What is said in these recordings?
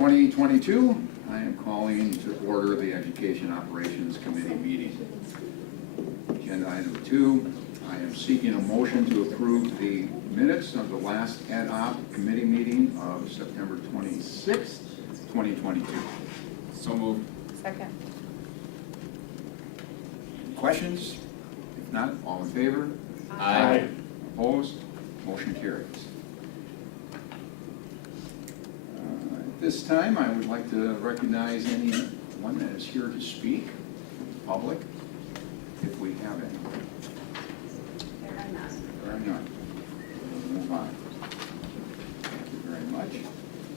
2022, I am calling to order the Education Operations Committee meeting. Agenda item 2, I am seeking a motion to approve the minutes of the last ad hoc committee meeting of September 26th, 2022. So moved. Second. Any questions? If not, all in favor? Aye. Opposed? Motion carries. At this time, I would like to recognize anyone that is here to speak, public, if we have any. There are none. There are none. We'll move on. Thank you very much.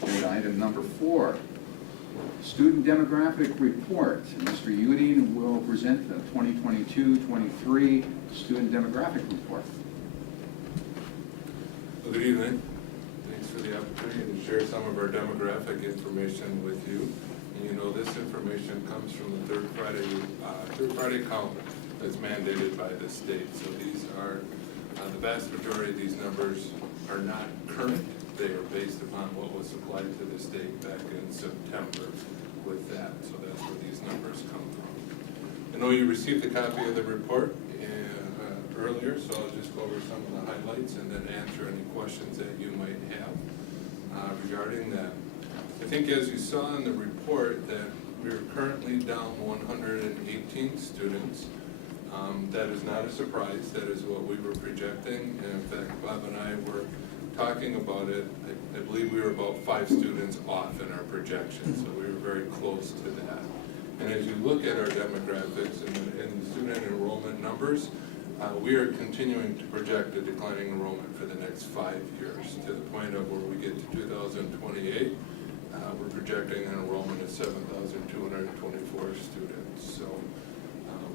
Agenda item number 4, student demographic report. Mr. Udine will present the 2022-23 student demographic report. Well, good evening. Thanks for the opportunity to share some of our demographic information with you. And you know, this information comes from the third Friday count that's mandated by the state. So these are, the vast majority of these numbers are not current. They are based upon what was supplied to the state back in September with that. So that's where these numbers come from. I know you received a copy of the report earlier, so I'll just go over some of the highlights and then answer any questions that you might have regarding that. I think as you saw in the report that we're currently down 118 students. That is not a surprise. That is what we were projecting. And in fact, Bob and I were talking about it. I believe we were about 5 students off in our projection, so we were very close to that. And as you look at our demographics and student enrollment numbers, we are continuing to project a declining enrollment for the next 5 years, to the point of where we get to 2028, we're projecting an enrollment of 7,224 students. So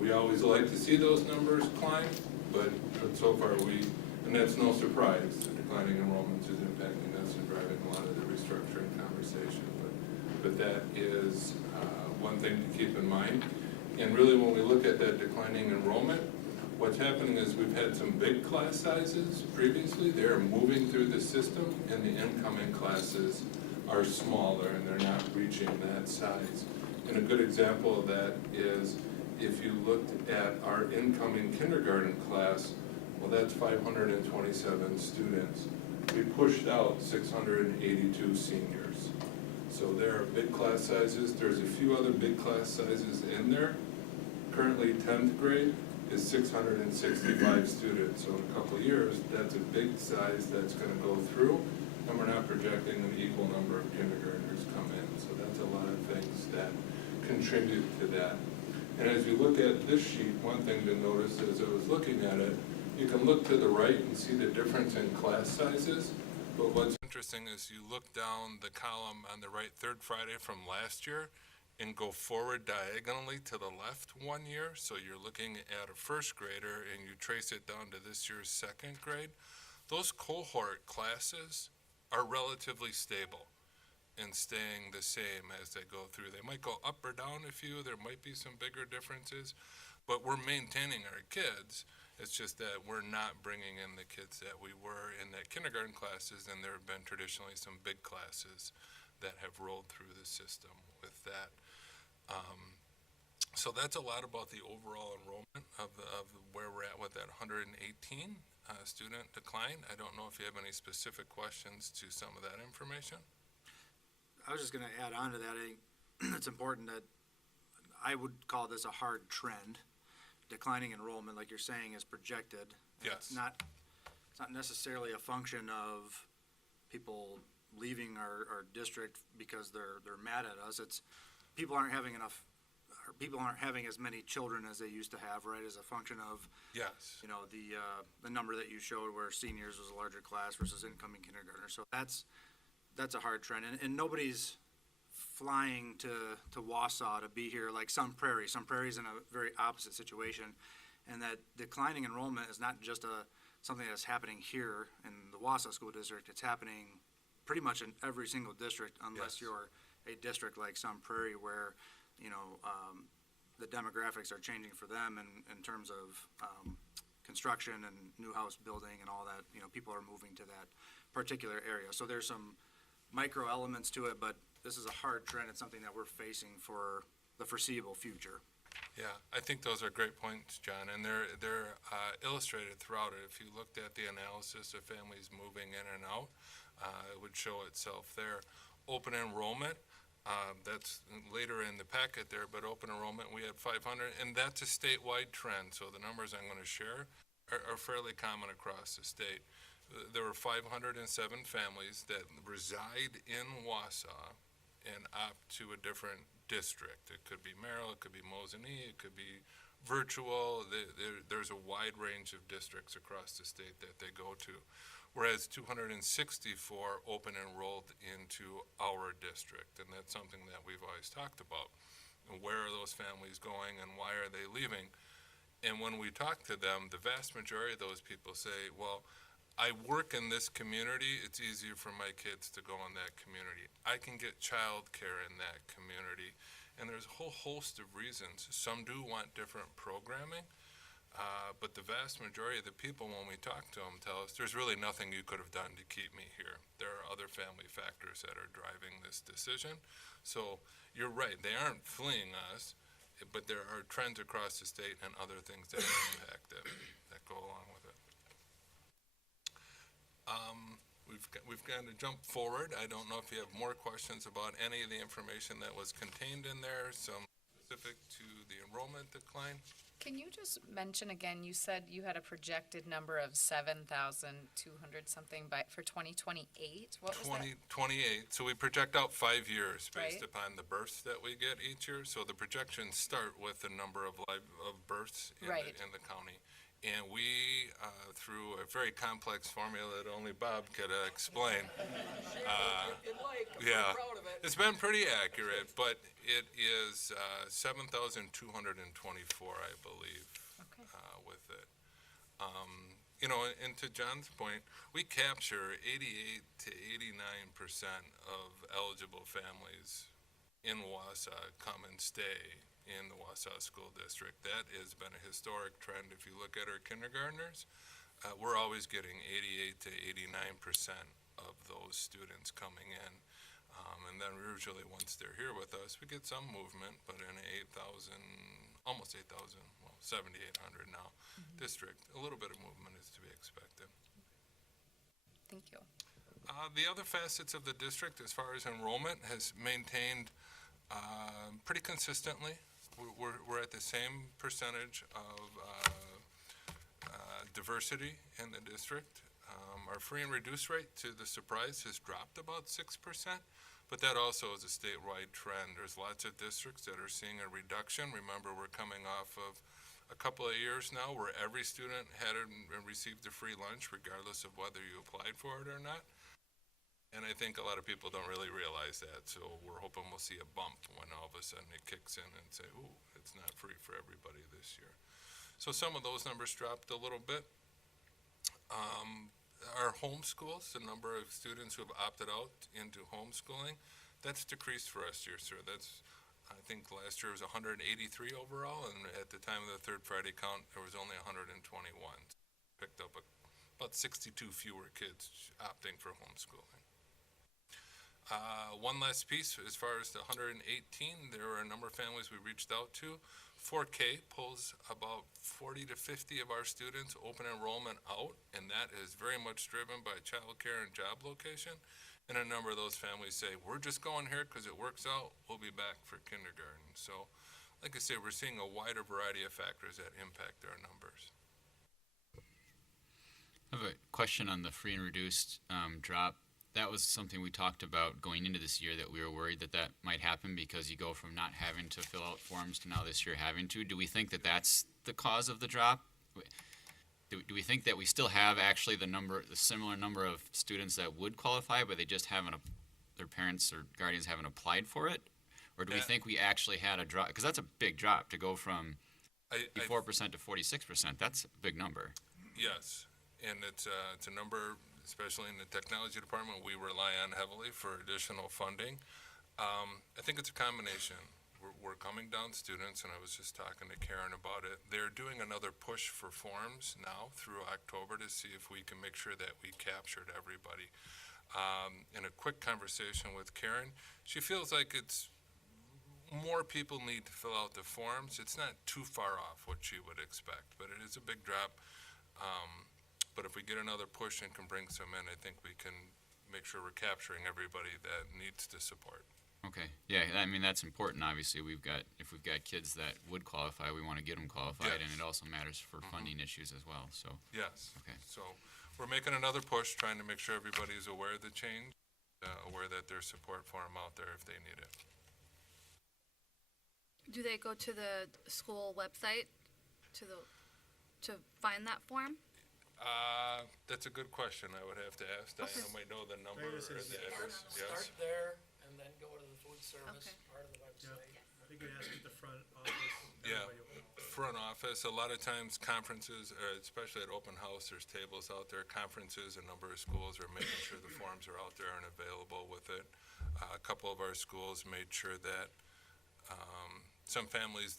we always like to see those numbers climb, but so far and that's no surprise, the declining enrollments is impacting us and driving a lot of the restructuring conversation. But that is one thing to keep in mind. And really when we look at that declining enrollment, what's happening is we've had some big class sizes previously. They're moving through the system, and the incoming classes are smaller, and they're not reaching that size. And a good example of that is if you looked at our incoming kindergarten class, well, that's 527 students. We pushed out 682 seniors. So there are big class sizes. There's a few other big class sizes in there. Currently 10th grade is 665 students. So in a couple of years, that's a big size that's going to go through, and we're not projecting an equal number of kindergartners come in. So that's a lot of things that contribute to that. And as you look at this sheet, one thing to notice as I was looking at it, you can look to the right and see the difference in class sizes. But what's interesting is you look down the column on the right, third Friday from last year, and go forward diagonally to the left 1 year. So you're looking at a first grader and you trace it down to this year's second grade. Those cohort classes are relatively stable and staying the same as they go through. They might go up or down a few, there might be some bigger differences, but we're maintaining our kids. It's just that we're not bringing in the kids that we were in that kindergarten classes, and there have been traditionally some big classes that have rolled through the system with that. So that's a lot about the overall enrollment of where we're at with that 118 student decline. I don't know if you have any specific questions to some of that information. I was just going to add on to that. I think it's important that I would call this a hard trend. Declining enrollment, like you're saying, is projected. Yes. It's not necessarily a function of people leaving our district because they're mad at us. It's people aren't having as many children as they used to have, right? As a function of, Yes. you know, the number that you showed where seniors was a larger class versus incoming kindergartners. So that's a hard trend, and nobody's flying to Wausau to be here like Sun Prairie. Sun Prairie's in a very opposite situation, and that declining enrollment is not just something that's happening here in the Wausau School District. It's happening pretty much in every single district, unless Yes. you're a district like Sun Prairie, where the demographics are changing for them in terms of construction and new house building and all that. People are moving to that particular area. So there's some micro elements to it, but this is a hard trend. It's something that we're facing for the foreseeable future. Yeah, I think those are great points, John, and they're illustrated throughout it. If you looked at the analysis of families moving in and out, it would show itself there. Open enrollment, that's later in the packet there, but open enrollment, we had 500, and that's a statewide trend, so the numbers I'm going to share are fairly common across the state. There were 507 families that reside in Wausau and opt to a different district. It could be Merrill, it could be Mosinee, it could be virtual. There's a wide range of districts across the state that they go to, whereas 264 open enrolled into our district, and that's something that we've always talked about. And where are those families going and why are they leaving? And when we talk to them, the vast majority of those people say, well, I work in this community, it's easier for my kids to go in that community. I can get childcare in that community. And there's a whole host of reasons. Some do want different programming, but the vast majority of the people, when we talk to them, tell us there's really nothing you could have done to keep me here. There are other family factors that are driving this decision. So you're right, they aren't fleeing us, but there are trends across the state and other things that impact it, that go along with it. We've got to jump forward. I don't know if you have more questions about any of the information that was contained in there, some specific to the enrollment decline. Can you just mention again, you said you had a projected number of 7,200 something for 2028? What was that? 2028. So we project out 5 years based Right. upon the births that we get each year. So the projections start with the number of births in, Right. in the county. And we, through a very complex formula that only Bob could explain, yeah, it's been pretty accurate, but it is 7,224, I believe, Okay. with it. You know, and to John's point, we capture 88 to 89% of eligible families in Wausau come and stay in the Wausau School District. That has been a historic trend. If you look at our kindergartners, we're always getting 88 to 89% of those students coming in. And then usually once they're here with us, we get some movement, but in an 8,000, almost 8,000, well, 7,800 now, district, a little bit of movement is to be expected. Thank you. The other facets of the district, as far as enrollment, has maintained pretty consistently. We're at the same percentage of diversity in the district. Our free and reduced rate, to the surprise, has dropped about 6%, but that also is a statewide trend. There's lots of districts that are seeing a reduction. Remember, we're coming off of a couple of years now where every student had and received a free lunch regardless of whether you applied for it or not. And I think a lot of people don't really realize that, so we're hoping we'll see a bump when all of a sudden it kicks in and say, ooh, it's not free for everybody this year. So some of those numbers dropped a little bit. Our homeschools, the number of students who have opted out into homeschooling, that's decreased for us here, sir. That's, I think last year was 183 overall, and at the time of the third Friday count, there was only 121. Picked up about 62 fewer kids opting for homeschooling. One last piece, as far as the 118, there were a number of families we reached out to. 4K pulls about 40 to 50 of our students open enrollment out, and that is very much driven by childcare and job location. And a number of those families say, we're just going here because it works out, we'll be back for kindergarten. So, like I say, we're seeing a wider variety of factors that impact our numbers. I have a question on the free and reduced drop. That was something we talked about going into this year, that we were worried that that might happen because you go from not having to fill out forms to now this year having to. Do we think that that's the cause of the drop? Do we think that we still have actually the similar number of students that would qualify, but they just haven't, their parents or guardians haven't applied for it? Or do we think we actually had a drop? Because that's a big drop to go from 54% to 46%. That's a big number. Yes, and it's a number, especially in the technology department, we rely on heavily for additional funding. I think it's a combination. We're coming down students, and I was just talking to Karen about it. They're doing another push for forms now through October to see if we can make sure that we captured everybody. In a quick conversation with Karen, she feels like it's more people need to fill out the forms. It's not too far off what she would expect, but it is a big drop. But if we get another push and can bring some in, I think we can make sure we're capturing everybody that needs the support. Okay, yeah, I mean, that's important, obviously. If we've got kids that would qualify, we want to get them qualified, and Yes. it also matters for funding issues as well, so. Yes. Okay. So we're making another push, trying to make sure everybody's aware of the change, aware that there's support for them out there if they need it. Do they go to the school website to find that form? That's a good question. I would have to ask. Diana might know the number or the address. Yes. Start there and then go to the food service Okay. part of the website. I think it has to be the front office. Yeah. Everybody will- Front office, a lot of times conferences, especially at open house, there's tables out there. Conferences, a number of schools are making sure the forms are out there and available with it. A couple of our schools made sure that some families,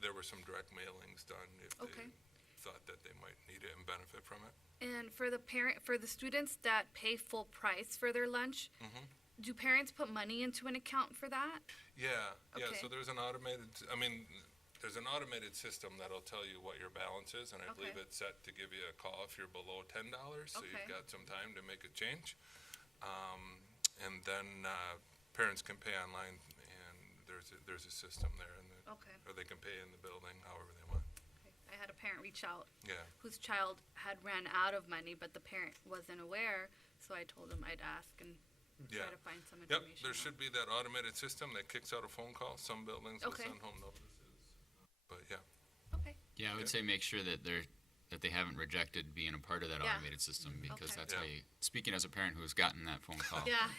there were some direct mailings done if they Okay. thought that they might need it and benefit from it. And for the students that pay full price for their lunch, do parents put money into an account for that? Yeah, Okay. so there's an automated system that'll tell you what your balance is, and I believe Okay. it's set to give you a call if you're below $10, so Okay. you've got some time to make a change. And then parents can pay online, and there's a system there, Okay. or they can pay in the building, however they want. I had a parent reach out Yeah, whose child had ran out of money, but the parent wasn't aware, so I told him I'd ask and yeah. try to find some Yep, information. there out. should be that automated system that kicks out a phone call. Some buildings will Okay. send home notices. But yeah, Okay. Yeah, I would say make sure that they haven't rejected being a part of that Yeah. automated system, because Okay. that's Yeah. how you, speaking as a parent who's gotten that phone call. Yeah.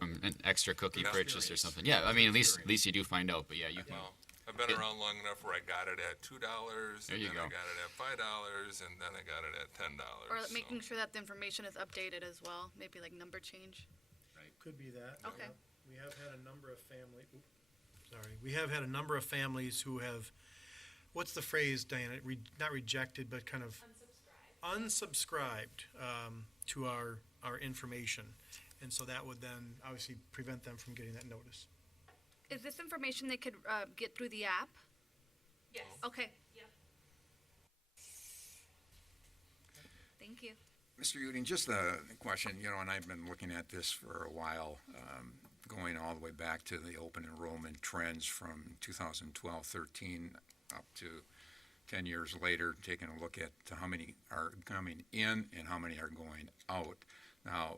An extra cookie Yeah. purchase or something. Yeah, I mean, at least you do find out, but yeah, you can. well, I've been around long enough where I got it at $2, There and you then I go. got it at $5, and then I got it at $10. Or so- making sure that the information is updated as well, maybe like number change. Could be that. Okay. We have had a number of we have had a number of families who have, what's the phrase, Diana? Not rejected, but kind of unsubscribed to our information. And so that would then obviously prevent them from getting that notice. Is this information they could get through the app? Yes. Okay. Yep. Thank you. Mr. Udine, just a question, and I've been looking at this for a while, going all the way back to the open enrollment trends from 2012-13 up to 10 years later, taking a look at how many are coming in and how many are going out. Now,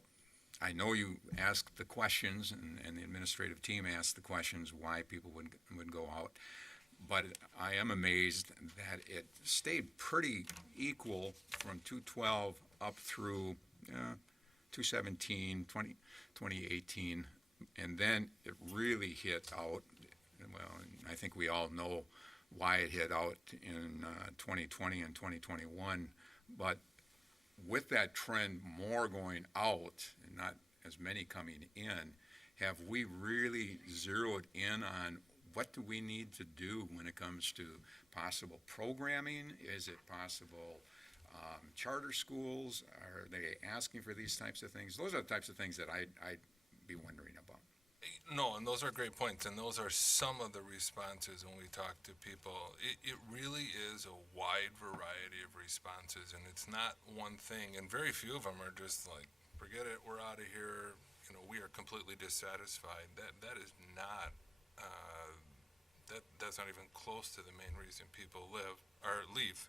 I know you asked the questions, and the administrative team asked the questions why people would go out, but I am amazed that it stayed pretty equal from 2012 up through 2017, 2018, and then it really hit out. Well, and I think we all know why it hit out in 2020 and 2021, but with that trend more going out and not as many coming in, have we really zeroed in on what do we need to do when it comes to possible programming? Is it possible charter schools? Are they asking for these types of things? Those are the types of things that I'd be wondering about. No, and those are great points, and those are some of the responses when we talk to people. It really is a wide variety of responses, and it's not one thing, and very few of them are just like, forget it, we're out of here, we are completely dissatisfied. That is not, that's not even close to the main reason people leave.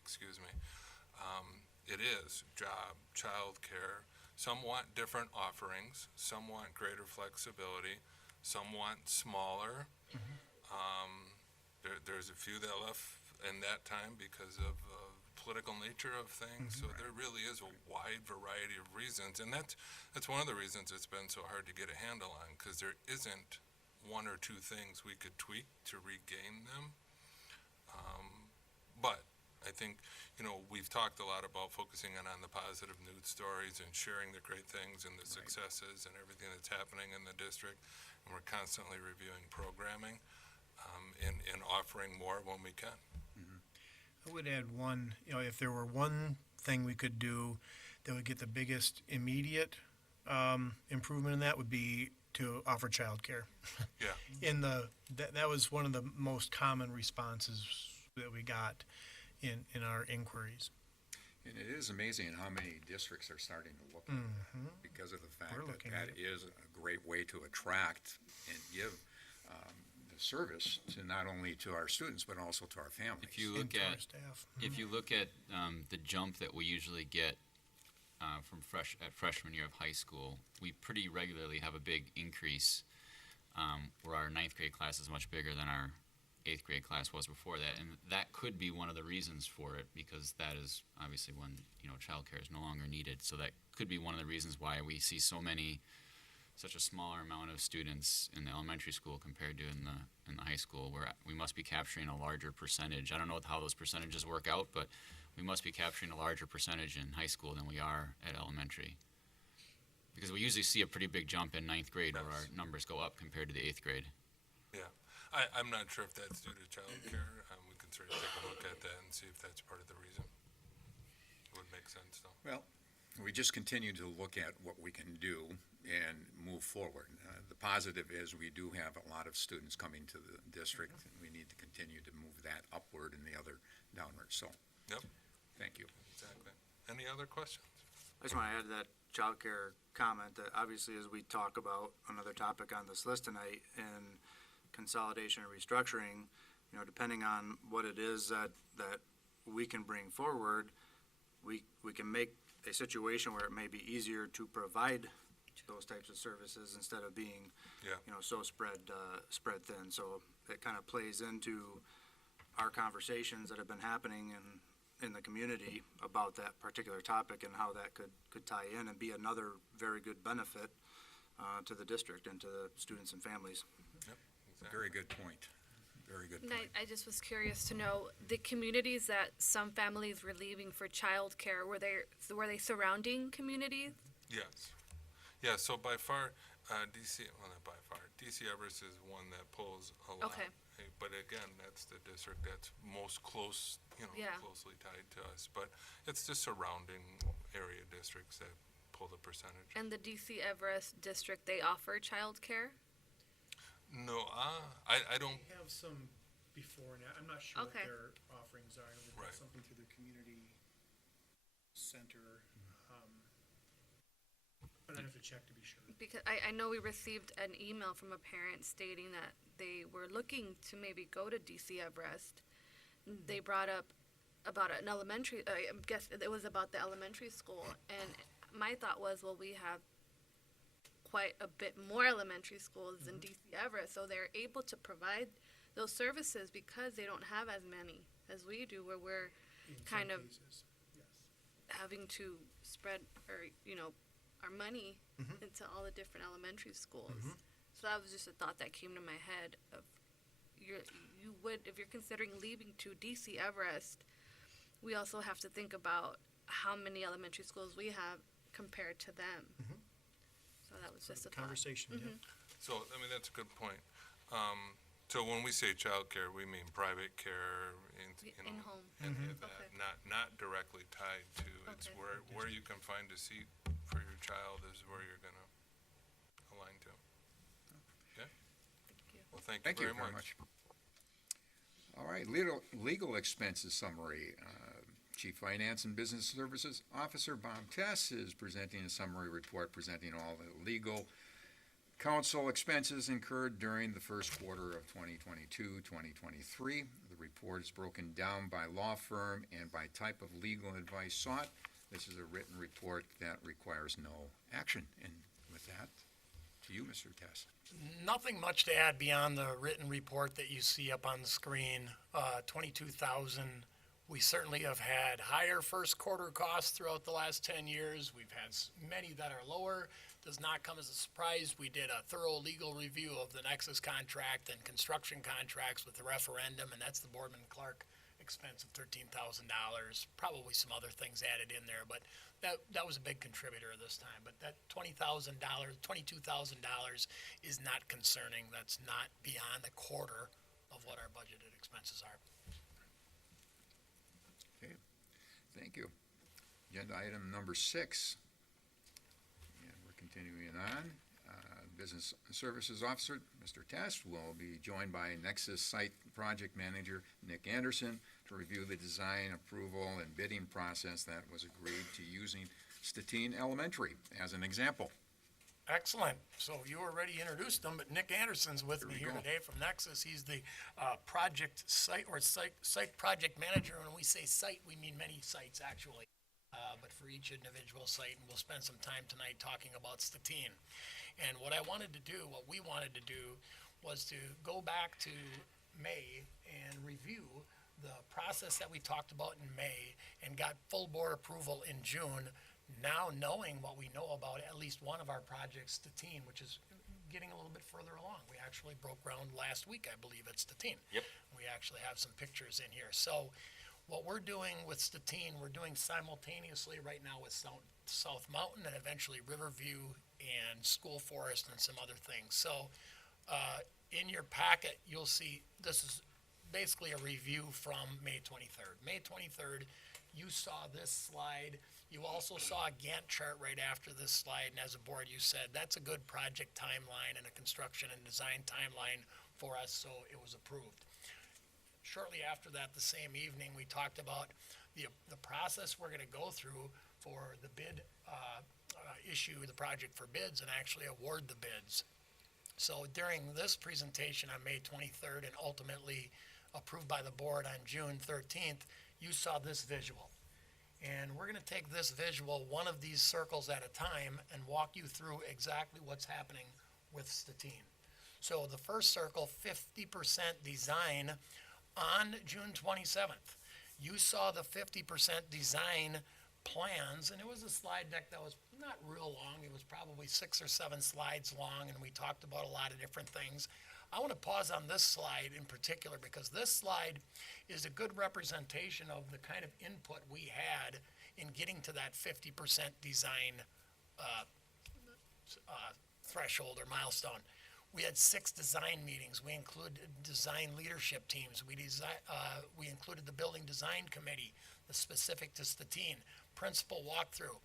It is job, childcare. Some want different offerings, some want greater flexibility, some want smaller. There's a few that left in that time because of political nature of things, so there really is a wide variety of reasons, and that's one of the reasons it's been so hard to get a handle on, because there isn't one or two things we could tweak to regain them. But I think, we've talked a lot about focusing on the positive news stories and sharing the great things and the successes and everything that's happening in the district. And we're constantly reviewing programming and offering more when we can. I would add one, if there were one thing we could do that would get the biggest immediate improvement in that would be to offer childcare. Yeah. That was one of the most common responses that we got in our inquiries. And it is amazing how many districts are starting to look at it because of the fact We're that looking at that is a great way to attract and give the service to not only to our students, but also to our families. If you look And to our at, staff. if you look at the jump that we usually get from freshman year of high school, we pretty regularly have a big increase where our ninth grade class is much bigger than our eighth grade class was before that, and that could be one of the reasons for it, because that is obviously when childcare is no longer needed. So that could be one of the reasons why we see such a smaller amount of students in the elementary school compared to in the high school, where we must be capturing a larger percentage. I don't know how those percentages work out, but we must be capturing a larger percentage in high school than we are at elementary. Because we usually see a pretty big jump in ninth grade where our numbers go up compared to the eighth grade. Yeah, I'm not sure if that's due to childcare. We can certainly take a look at that and see if that's part of the reason. It would make sense, though. Well, we just continue to look at what we can do and move forward. The positive is we do have a lot of students coming to the district, and we need to continue to move that upward and the other downward. So, Yep, thank you. exactly. Any other questions? I just want to add to that childcare comment that obviously as we talk about another topic on this list tonight and consolidation and restructuring, depending on what it is that we can bring forward, we can make a situation where it may be easier to provide those types of services instead of being, Yeah. so spread thin. So it kind of plays into our conversations that have been happening in the community about that particular topic and how that could tie in and be another very good benefit to the district and to the students and families. Yep, exactly. Very good point. Very good And point. I just was curious to know, the communities that some families were leaving for childcare, were they surrounding communities? Yes. Yeah, so by far, DC, well, not by far, DC Everest is one that pulls a lot. Okay. But again, that's the district that's most Yeah. closely tied to us. But it's the surrounding area districts that pull the percentage. And the DC Everest district, they offer childcare? No, I don't, We have some before now. I'm not sure what Okay. their offerings are. I know they've got Right. something through the community center. But I'd have to check to be sure. Because I know we received an email from a parent stating that they were looking to maybe go to DC Everest. They brought up about an elementary, I guess it was about the elementary school, and my thought was, well, we have quite a bit more elementary schools than DC Everest, so they're able to provide those services because they don't have as many as we do, where we're In some kind of cases, yes. having to spread, or, our money into all the different elementary schools. So that was just a thought that came to my head of, you would, if you're considering leaving to DC Everest, we also have to think about how many elementary schools we have compared to them. So that was just a thought. Conversation, yeah. so, that's a good point. So when we say childcare, we mean private care, In-home. any of that, Okay. not directly tied to, it's Okay. where you can find a seat for your child is where you're gonna align to. Okay? Thank you. Well, thank Thank you you very much. All right, legal expenses summary. Chief Finance and Business Services Officer Bob Tess is presenting a summary report presenting all the legal counsel expenses incurred during the first quarter of 2022-2023. The report is broken down by law firm and by type of legal advice sought. This is a written report that requires no action. And with that, to you, Mr. Tess. Nothing much to add beyond the written report that you see up on the screen. 22,000. We certainly have had higher first quarter costs throughout the last 10 years. We've had many that are lower. Does not come as a surprise. We did a thorough legal review of the Nexus contract and construction contracts with the referendum, and that's the Boardman Clark expense of $13,000. Probably some other things added in there, but that was a big contributor this time. But that $20,000, $22,000 is not concerning. That's not beyond a quarter of what our budgeted expenses are. Okay, thank you. Agenda item number 6. And we're continuing on. Business Services Officer, Mr. Test, will be joined by Nexus Site Project Manager Nick Anderson to review the design, approval, and bidding process that was agreed to using Statine Elementary as an example. Excellent. So you already introduced him, but Nick Anderson's with There me we here go. today from Nexus. He's the project site project manager. And when we say site, we mean many sites actually, but for each individual site. And we'll spend some time tonight talking about Statine. And what we wanted to do was to go back to May and review the process that we talked about in May and got full board approval in June. Now knowing what we know about at least one of our projects, Statine, which is getting a little bit further along. We actually broke ground last week, I believe, at Statine. Yep. We actually have some pictures in here. So what we're doing with Statine, we're doing simultaneously right now with South Mountain and eventually Riverview and School Forest and some other things. So in your packet, you'll see this is basically a review from May 23rd. May 23rd, you saw this slide. You also saw a Gantt chart right after this slide, and as a board, you said that's a good project timeline and a construction and design timeline for us, so it was approved. Shortly after that, the same evening, we talked about the process we're gonna go through for the bid, issue the project for bids and actually award the bids. So during this presentation on May 23rd and ultimately approved by the board on June 13th, you saw this visual. And we're gonna take this visual, one of these circles at a time, and walk you through exactly what's happening with Statine. So the first circle, 50% design on June 27th. You saw the 50% design plans, and it was a slide deck that was not real long. It was probably 6 or 7 slides long, and we talked about a lot of different things. I want to pause on this slide in particular because this slide is a good representation of the kind of input we had in getting to that 50% design threshold or milestone. We had 6 design meetings. We included design leadership teams. We included the building design committee, the specific to Statine, principal walkthrough.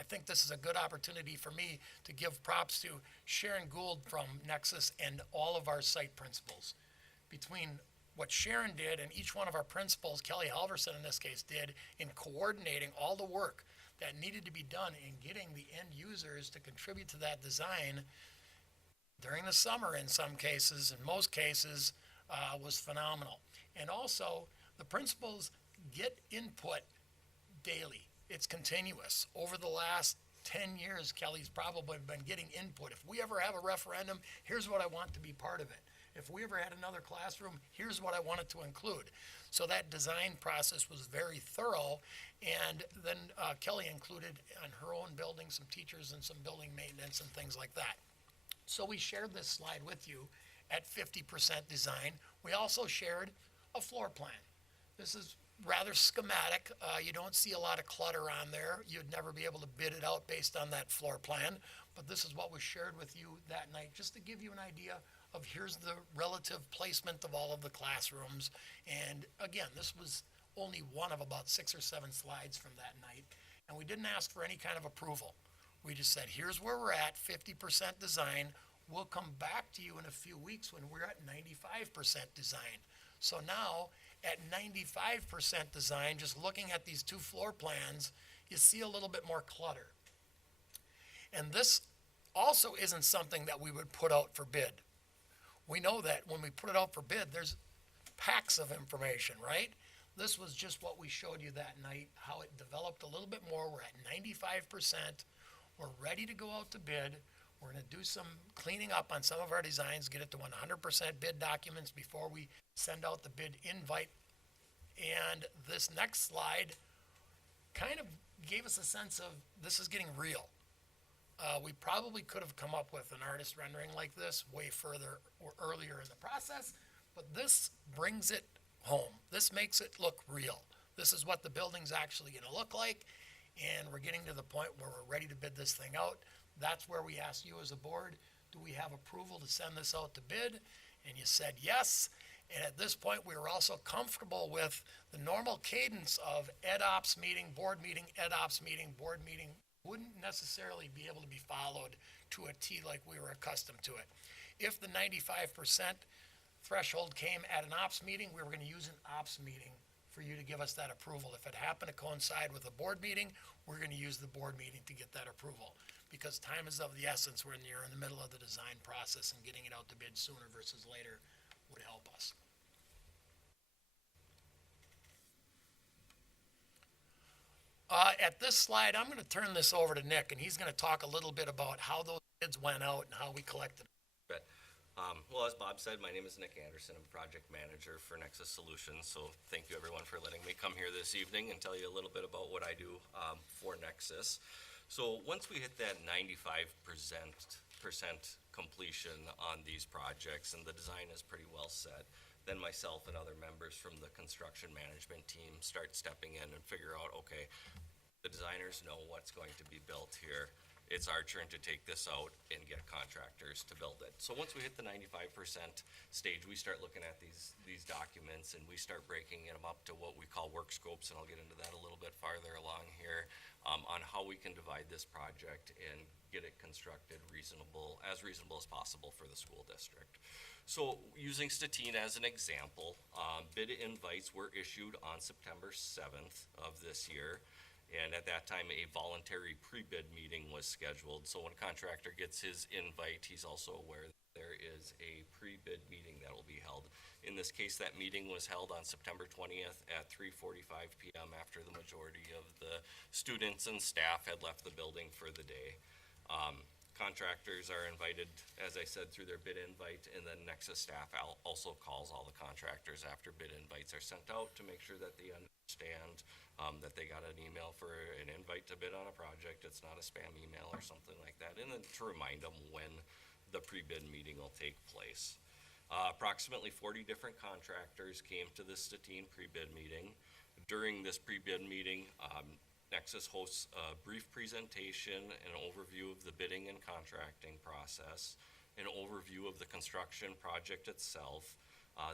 I think this is a good opportunity for me to give props to Sharon Gould from Nexus and all of our site principals. Between what Sharon did and each one of our principals, Kelly Halverson in this case, did in coordinating all the work that needed to be done in getting the end users to contribute to that design during the summer in some cases, in most cases, was phenomenal. And also, the principals get input daily. It's continuous. Over the last 10 years, Kelly's probably been getting input. If we ever have a referendum, here's what I want to be part of it. If we ever had another classroom, here's what I wanted to include. So that design process was very thorough. And then Kelly included on her own building some teachers and some building maintenance and things like that. So we shared this slide with you at 50% design. We also shared a floor plan. This is rather schematic. You don't see a lot of clutter on there. You'd never be able to bid it out based on that floor plan. But this is what was shared with you that night, just to give you an idea of here's the relative placement of all of the classrooms. And again, this was only one of about 6 or 7 slides from that night. And we didn't ask for any kind of approval. We just said, here's where we're at, 50% design. We'll come back to you in a few weeks when we're at 95% design. So now, at 95% design, just looking at these 2 floor plans, you see a little bit more clutter. And this also isn't something that we would put out for bid. We know that when we put it out for bid, there's packs of information, right? This was just what we showed you that night, how it developed a little bit more. We're at 95%. We're ready to go out to bid. We're going to do some cleaning up on some of our designs, get it to 100% bid documents before we send out the bid invite. And this next slide kind of gave us a sense of this is getting real. We probably could have come up with an artist rendering like this way further or earlier in the process, but this brings it home. This makes it look real. This is what the building's actually going to look like, and we're getting to the point where we're ready to bid this thing out. That's where we asked you as a board, do we have approval to send this out to bid? And you said yes, And at this point, we were also comfortable with the normal cadence of ed ops meeting, board meeting, ed ops meeting, board meeting, wouldn't necessarily be able to be followed to a T like we were accustomed to it. If the 95% threshold came at an ops meeting, we were going to use an ops meeting for you to give us that approval. If it happened to coincide with a board meeting, we're going to use the board meeting to get that approval. Because time is of the essence when you're in the middle of the design process, and getting it out to bid sooner versus later would help us. At this slide, I'm going to turn this over to Nick, and he's going to talk a little bit about how those bids went out and how we collected. Well, as Bob said, my name is Nick Anderson. I'm project manager for Nexus Solutions. So thank you everyone for letting me come here this evening and tell you a little bit about what I do for Nexus. So once we hit that 95% completion on these projects and the design is pretty well set, then myself and other members from the construction management team start stepping in and figure out, okay, the designers know what's going to be built here. It's our turn to take this out and get contractors to build it. So once we hit the 95% stage, we start looking at these documents and we start breaking them up to what we call work scopes, and I'll get into that a little bit farther along here, on how we can divide this project and get it constructed as reasonable as possible for the school district. So using Statine as an example, bid invites were issued on September 7th of this year. And at that time, a voluntary pre-bid meeting was scheduled. So when a contractor gets his invite, he's also aware that there is a pre-bid meeting that will be held. In this case, that meeting was held on September 20th at 3:45 p.m. after the majority of the students and staff had left the building for the day. Contractors are invited, as I said, through their bid invite, and then Nexus staff also calls all the contractors after bid invites are sent out to make sure that they understand that they got an email for an invite to bid on a project. It's not a spam email or something like that, and then to remind them when the pre-bid meeting will take place. Approximately 40 different contractors came to this Statine pre-bid meeting. During this pre-bid meeting, Nexus hosts a brief presentation, an overview of the bidding and contracting process, an overview of the construction project itself.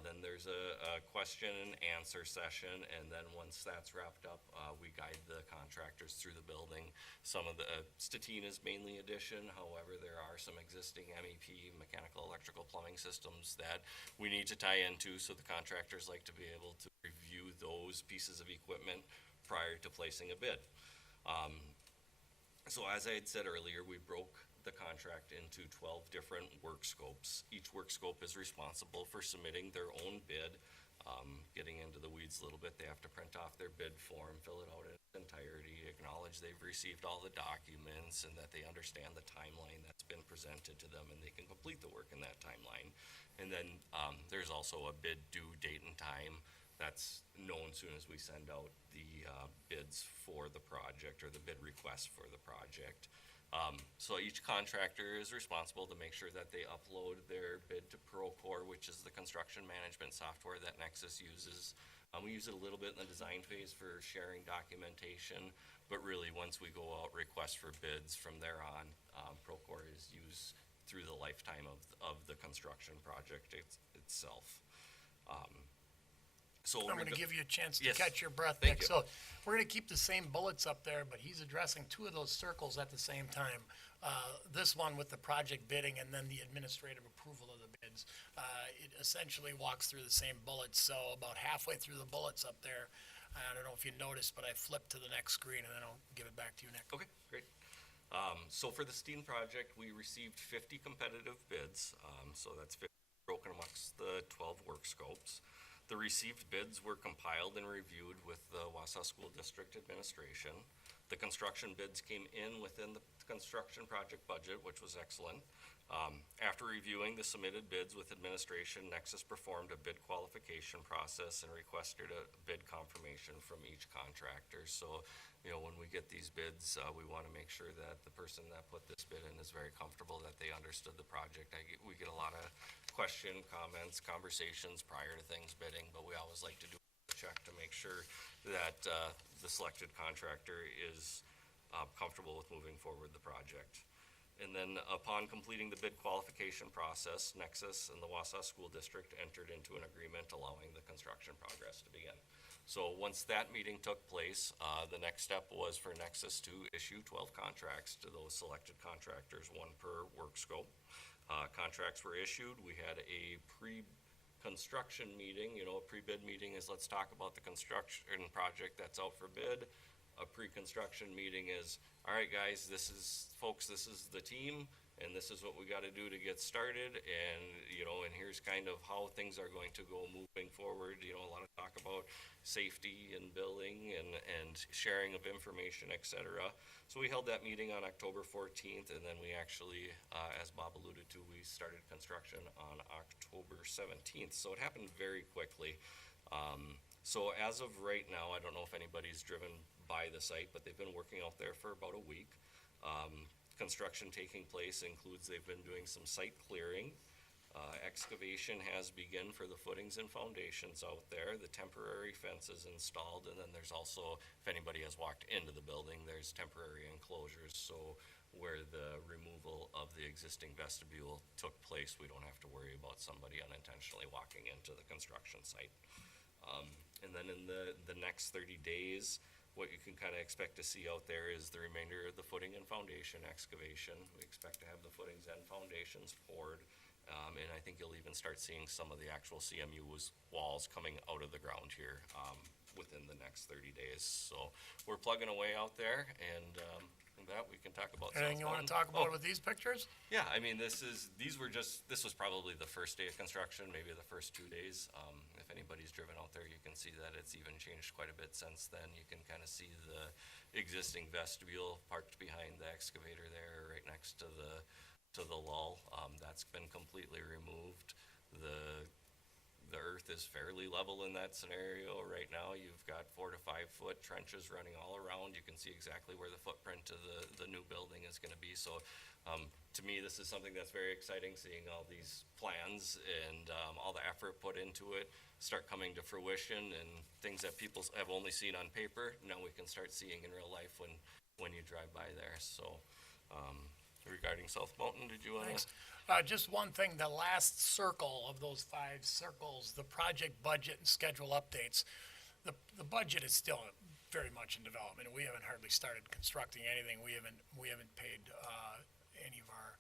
Then there's a question and answer session, and then once that's wrapped up, we guide the contractors through the building. Some of the Statine is mainly addition, however, there are some existing MEP, mechanical, electrical, plumbing systems that we need to tie into, so the contractors like to be able to review those pieces of equipment prior to placing a bid. So as I had said earlier, we broke the contract into 12 different work scopes. Each work scope is responsible for submitting their own bid. Getting into the weeds a little bit, they have to print off their bid form, fill it out in its entirety, acknowledge they've received all the documents and that they understand the timeline that's been presented to them, and they can complete the work in that timeline. And then there's also a bid due date and time that's known soon as we send out the bids for the project or the bid request for the project. So each contractor is responsible to make sure that they upload their bid to Procore, which is the construction management software that Nexus uses. We use it a little bit in the design phase for sharing documentation, but really once we go out request for bids from there on, Procore is used through the lifetime of the construction project itself. So I'm going to give you a chance to Yes. catch your breath, Thank Nick. you. So we're going to keep the same bullets up there, but he's addressing two of those circles at the same time. This one with the project bidding and then the administrative approval of the bids. It essentially walks through the same bullets. So about halfway through the bullets up there, I don't know if you noticed, but I flipped to the next screen and then I'll give it back to you, Nick. Okay, great. So for the Steen project, we received 50 competitive bids. So that's 50 broken amongst the 12 work scopes. The received bids were compiled and reviewed with the Wausau School District Administration. The construction bids came in within the construction project budget, which was excellent. After reviewing the submitted bids with administration, Nexus performed a bid qualification process and requested a bid confirmation from each contractor. So, when we get these bids, we want to make sure that the person that put this bid in is very comfortable that they understood the project. We get a lot of question, comments, conversations prior to things bidding, but we always like to do a check to make sure that the selected contractor is comfortable with moving forward the project. And then upon completing the bid qualification process, Nexus and the Wausau School District entered into an agreement allowing the construction progress to begin. So once that meeting took place, the next step was for Nexus to issue 12 contracts to those selected contractors, one per work scope. Contracts were issued. We had a pre-construction meeting. You know, a pre-bid meeting is let's talk about the construction project that's out for bid. A pre-construction meeting is, all right, guys, this is the team, and this is what we got to do to get started, and, you know, and here's kind of how things are going to go moving forward. You know, a lot of talk about safety and billing and sharing of information, et cetera. So we held that meeting on October 14th, and then we actually, as Bob alluded to, we started construction on October 17th. So it happened very quickly. So as of right now, I don't know if anybody's driven by the site, but they've been working out there for about a week. Construction taking place includes they've been doing some site clearing. Excavation has begun for the footings and foundations out there. The temporary fence is installed, and then there's also, if anybody has walked into the building, there's temporary enclosures. So where the removal of the existing vestibule took place, we don't have to worry about somebody unintentionally walking into the construction site. And then in the next 30 days, what you can kind of expect to see out there is the remainder of the footing and foundation excavation. We expect to have the footings and foundations poured. And I think you'll even start seeing some of the actual CMU walls coming out of the ground here within the next 30 days. So we're plugging away out there, and that we can talk about. Anything you want to talk about with these pictures? Yeah, I mean, this was probably the first day of construction, maybe the first 2 days. If anybody's driven out there, you can see that it's even changed quite a bit since then. You can kind of see the existing vestibule parked behind the excavator there, right next to the lull. That's been completely removed. The earth is fairly level in that scenario right now. You've got 4 to 5 foot trenches running all around. You can see exactly where the footprint of the new building is going to be. So to me, this is something that's very exciting, seeing all these plans and all the effort put into it start coming to fruition, and things that people have only seen on paper, now we can start seeing in real life when you drive by there. So regarding South Mountain, did you want to? Just one thing, the last circle of those 5 circles, the project budget and schedule updates, the budget is still very much in development. We haven't hardly started constructing anything. We haven't paid any of our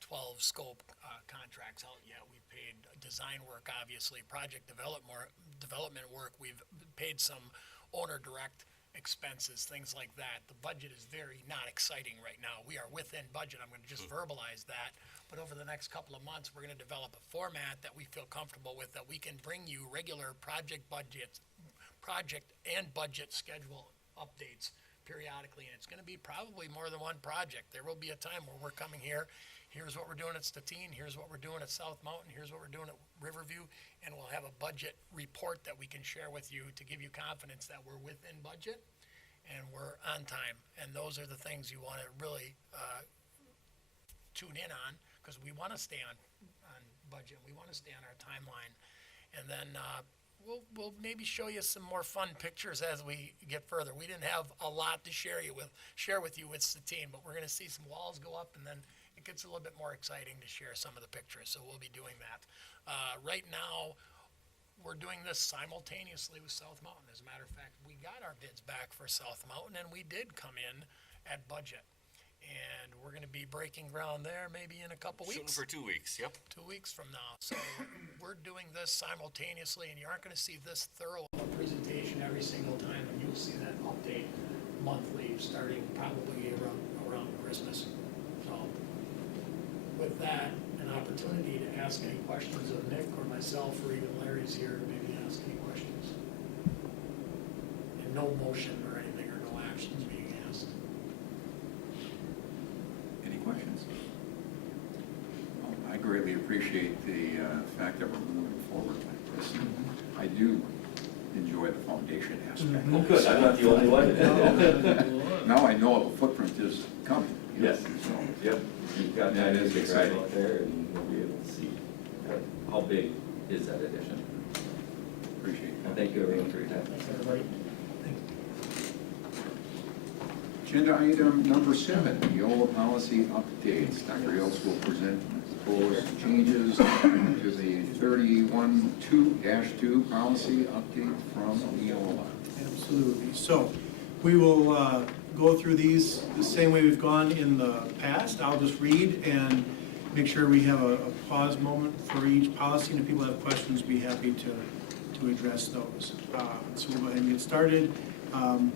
12 scope contracts out yet. We paid design work, obviously, project development work. We've paid some owner direct expenses, things like that. The budget is very not exciting right now. We are within budget. I'm going to just verbalize that. But over the next couple of months, we're going to develop a format that we feel comfortable with, that we can bring you regular project and budget schedule updates periodically. And it's going to be probably more than one project. There will be a time where we're coming here. Here's what we're doing at Statine. Here's what we're doing at South Mountain. Here's what we're doing at Riverview. And we'll have a budget report that we can share with you to give you confidence that we're within budget and we're on time. And those are the things you want to really tune in on, because we want to stay on budget. We want to stay on our timeline. And then we'll maybe show you some more fun pictures as we get further. We didn't have a lot to share with you with Statine, but we're going to see some walls go up, and then it gets a little bit more exciting to share some of the pictures. So we'll be doing that. Right now, we're doing this simultaneously with South Mountain. As a matter of fact, we got our bids back for South Mountain, and we did come in at budget. And we're going to be breaking ground there maybe in a couple weeks. Shooting for 2 weeks, yep. 2 weeks from now. So we're doing this simultaneously, and you aren't going to see this thorough a presentation every single time, and you'll see that update monthly, starting probably around Christmas. So with that, an opportunity to ask any questions of Nick or myself, or even Larry's here to maybe ask any questions. And no motion or anything, or no actions being asked. Any questions? Well, I greatly appreciate the fact that we're moving forward like this. And I do enjoy the foundation aspect. Oh, good, I'm not the only one. Now I know the footprint is coming. you know, Yes. So, Yep. You've got That is pictures exciting. out there, and you'll be able to see how big is that addition. appreciate And that. thank you everyone for your time. Thanks, everybody. Agenda item number 7, Neola policy updates. Dr. Yeltsin will present proposed changes to the 31-2 policy update from Neola. Absolutely. So we will go through these the same way we've gone in the past. I'll just read and make sure we have a pause moment for each policy, and if people have questions, be happy to address those. So we'll go ahead and get started.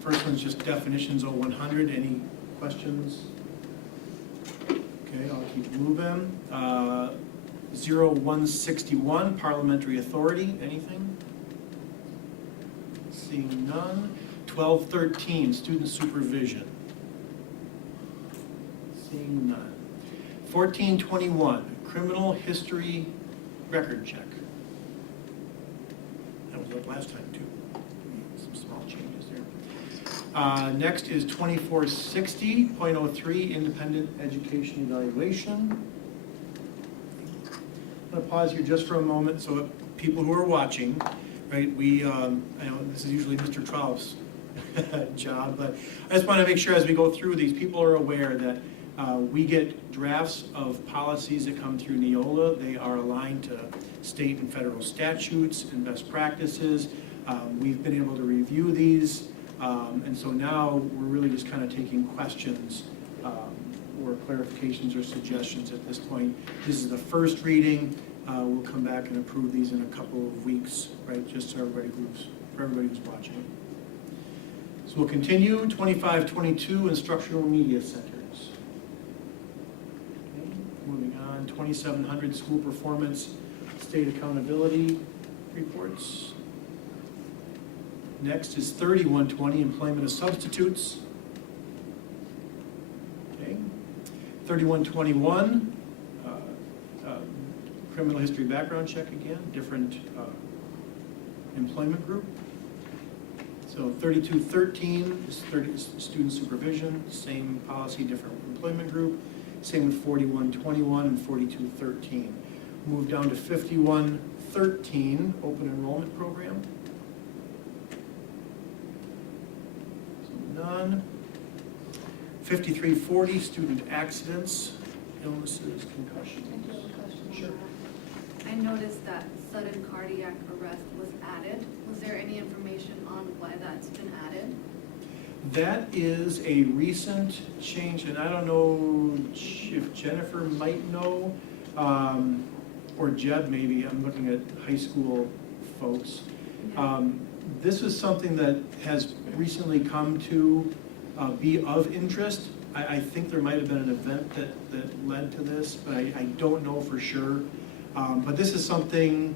First one's just definitions 0100. Any questions? Okay, I'll keep moving. 0161, parliamentary authority. Anything? Seeing none. 1213, student supervision. Seeing none. 1421, criminal history record check. That was up last time too. Some small changes there. Next is 2460.03, independent education evaluation. I'm going to pause here just for a moment so people who are watching, right, I know this is usually Mr. Trout's job, but I just want to make sure as we go through these, people are aware that we get drafts of policies that come through Neola. They are aligned to state and federal statutes and best practices. We've been able to review these, and so now we're really just kind of taking questions or clarifications or suggestions at this point. This is the first reading. We'll come back and approve these in a couple of weeks, right, just so for everybody who's watching. So we'll continue, 2522, instructional media centers. Okay, moving on, 2700, school performance, state accountability reports. Next is 3120, employment of substitutes. Okay, 3121, criminal history background check again, different employment group. So 3213 is student supervision, same policy, different employment group. Same with 4121 and 4213. Move down to 5113, open enrollment program. So none. 5340, student accidents, illnesses, concussions. I do have a question on Sure. that. I noticed that sudden cardiac arrest was added. Was there any information on why that's been added? That is a recent change, and I don't know if Jennifer might know, or Jeb maybe. I'm looking at high school folks. This is something that has recently come to be of interest. I think there might have been an event that led to this, but I don't know for sure. But this is something,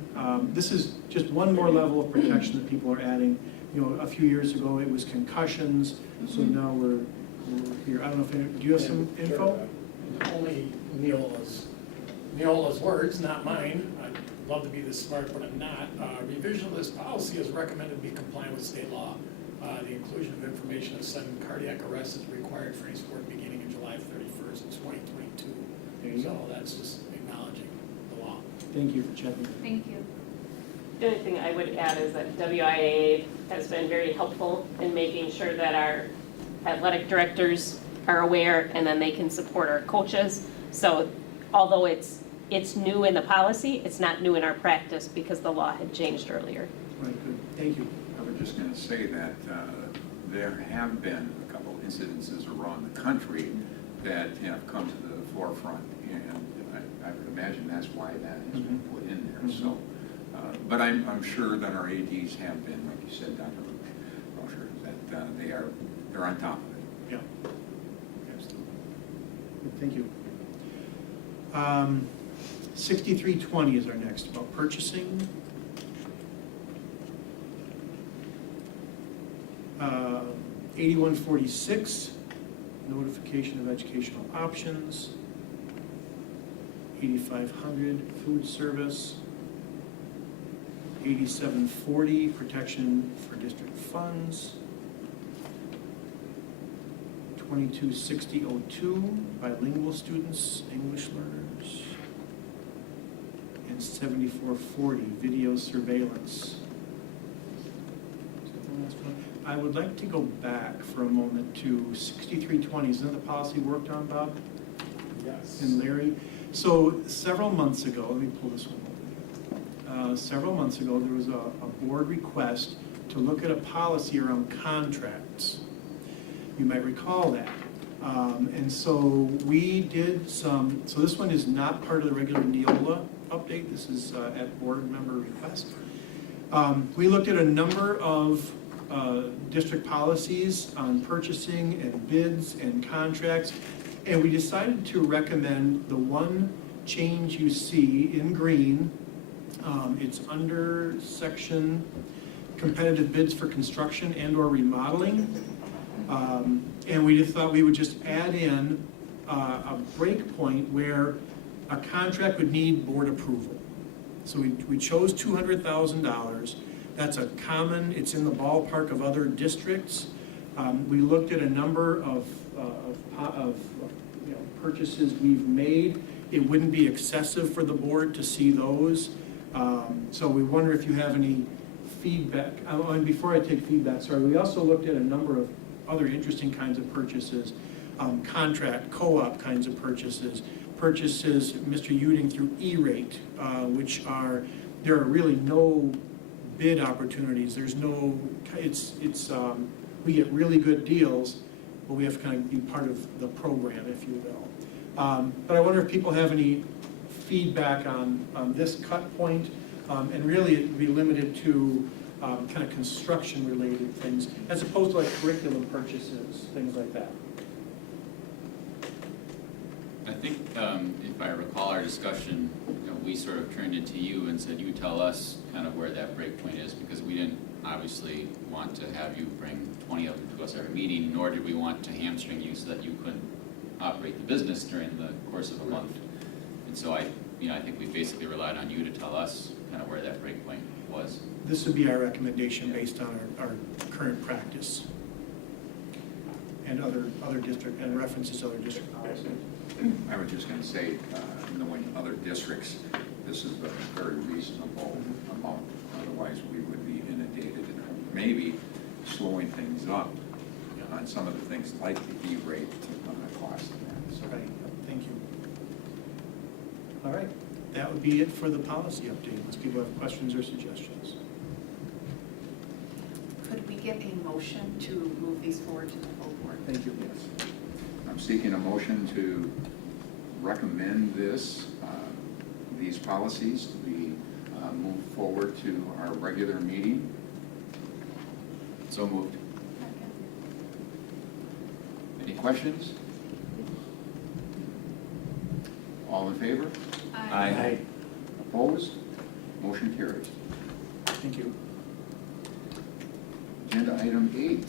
this is just one more level of protection that people are adding. You know, a few years ago it was concussions, so now we're here. I don't know if, do you have some info? Only Neola's words, not mine. I'd love to be this smart, but I'm not. Revision of this policy is recommended to be compliant with state law. The inclusion of information of sudden cardiac arrest is required for any sport beginning in July 31st, 2022. There you So go. that's just acknowledging the law. Thank you for checking. Thank you. The only thing I would add is that WIAA has been very helpful in making sure that our athletic directors are aware, and then they can support our coaches. So although it's new in the policy, it's not new in our practice because the law had changed earlier. Right, good. Thank you. I was just going to say that there have been a couple incidences around the country that have come to the forefront, and I would imagine that's why that has been put in there. So, but I'm sure that our ADs have been, like you said, Dr. Rocher, that they're on top of it. Yeah. Absolutely. Thank you. 6320 is our next, about purchasing. 8146, notification of educational options. 8500, food service. 8740, protection for district funds. 226002, bilingual students, English learners. And 7440, video surveillance. Is that the last one? I would like to go back for a moment to 6320. Isn't that the policy worked on, Bob Yes. and Larry? So several months ago, let me pull this one over here. Several months ago, there was a board request to look at a policy around contracts. You might recall that. And so we did some, so this one is not part of the regular Neola update. This is at board member request. We looked at a number of district policies on purchasing and bids and contracts, and we decided to recommend the one change you see in green. It's under section competitive bids for construction and or remodeling. And we just thought we would just add in a break point where a contract would need board approval. So we chose $200,000. That's a common, it's in the ballpark of other districts. We looked at a number of you know, purchases we've made. It wouldn't be excessive for the board to see those. So we wonder if you have any feedback. And before I take feedback, sorry, we also looked at a number of other interesting kinds of purchases, contract, co-op kinds of purchases, Mr. Uding through E-rate, which are, there are really no bid opportunities. There's no, we get really good deals, but we have to kind of be part of the program, if you will. But I wonder if people have any feedback on this cut point, and really it'd be limited to kind of construction-related things, as opposed to like curriculum purchases, things like that. I think, if I recall our discussion, you know, we sort of turned it to you and said, you tell us kind of where that break point is, because we didn't obviously want to have you bring 20 of them to us every meeting, nor did we want to hamstring you so that you couldn't operate the business during the course of a month. And so I think we basically relied on you to tell us kind of where that break point was. This would be our recommendation based on our current practice and other district, and references to other district policies. I was just going to say, knowing other districts, this is a very reasonable amount. Otherwise, we would be inundated and maybe slowing things up on some of the things like the E-rate cost. So, Right, thank you. All right, that would be it for the policy update. Unless people have questions or suggestions. Could we get a motion to move these forward to the full board? Thank you. yes. I'm seeking a motion to recommend these policies to be moved forward to our regular meeting. So moved. Any questions? All in favor? Aye. Opposed? Motion carries. Thank you. Agenda item 8,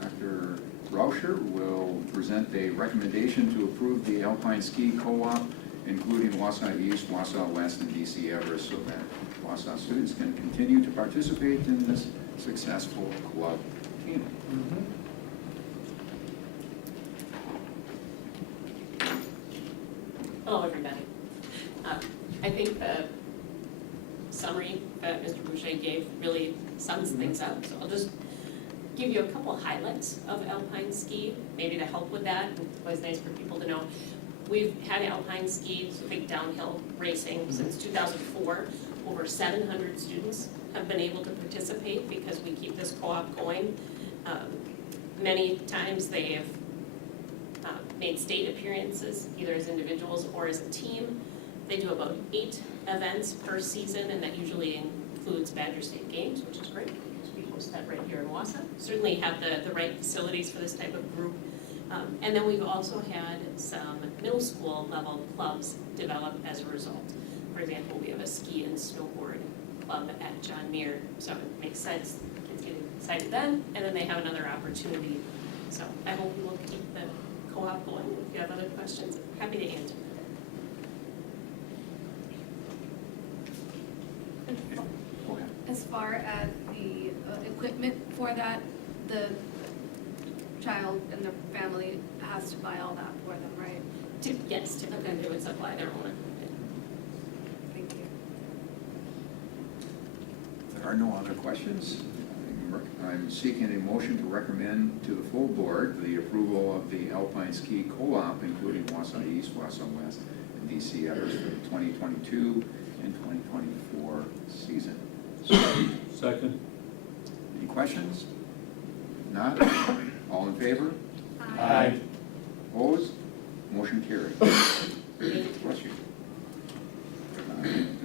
Dr. Rauscher will present a recommendation to approve the Alpine Ski Co-op, including Wausau East, Wausau West, and DC Everest, so that Wausau students can continue to participate in this successful club team. Hello, everybody. I think the summary that Mr. Boucher gave really sums things up, so I'll just give you a couple highlights of Alpine Ski, maybe to help with that. It was nice for people to know. We've had Alpine Ski, so big downhill racing, since 2004. Over 700 students have been able to participate because we keep this co-op going. Many times they have made state appearances, either as individuals or as a team. They do about 8 events per season, and that usually includes Badger State Games, which is great, because we host that right here in Wausau. Certainly have the right facilities for this type of group. And then we've also had some middle school level clubs develop as a result. For example, we have a ski and snowboard club at John Muir, so it makes sense. Kids get excited then, and then they have another opportunity. So I hope we will keep the co-op going. If you have other questions, I'm happy to answer them. Go ahead. As far as the equipment for that, the child and the family has to buy all that for them, right? Yes, typically they would supply their own equipment. Thank you. If there are no other questions, I'm seeking a motion to recommend to the full board the approval of the Alpine Ski Co-op, including Wausau East, Wausau West, and DC Everest for the 2022 and 2024 season. Second. Any questions? If not, all in favor? Aye. Opposed? Motion carried. Bless you.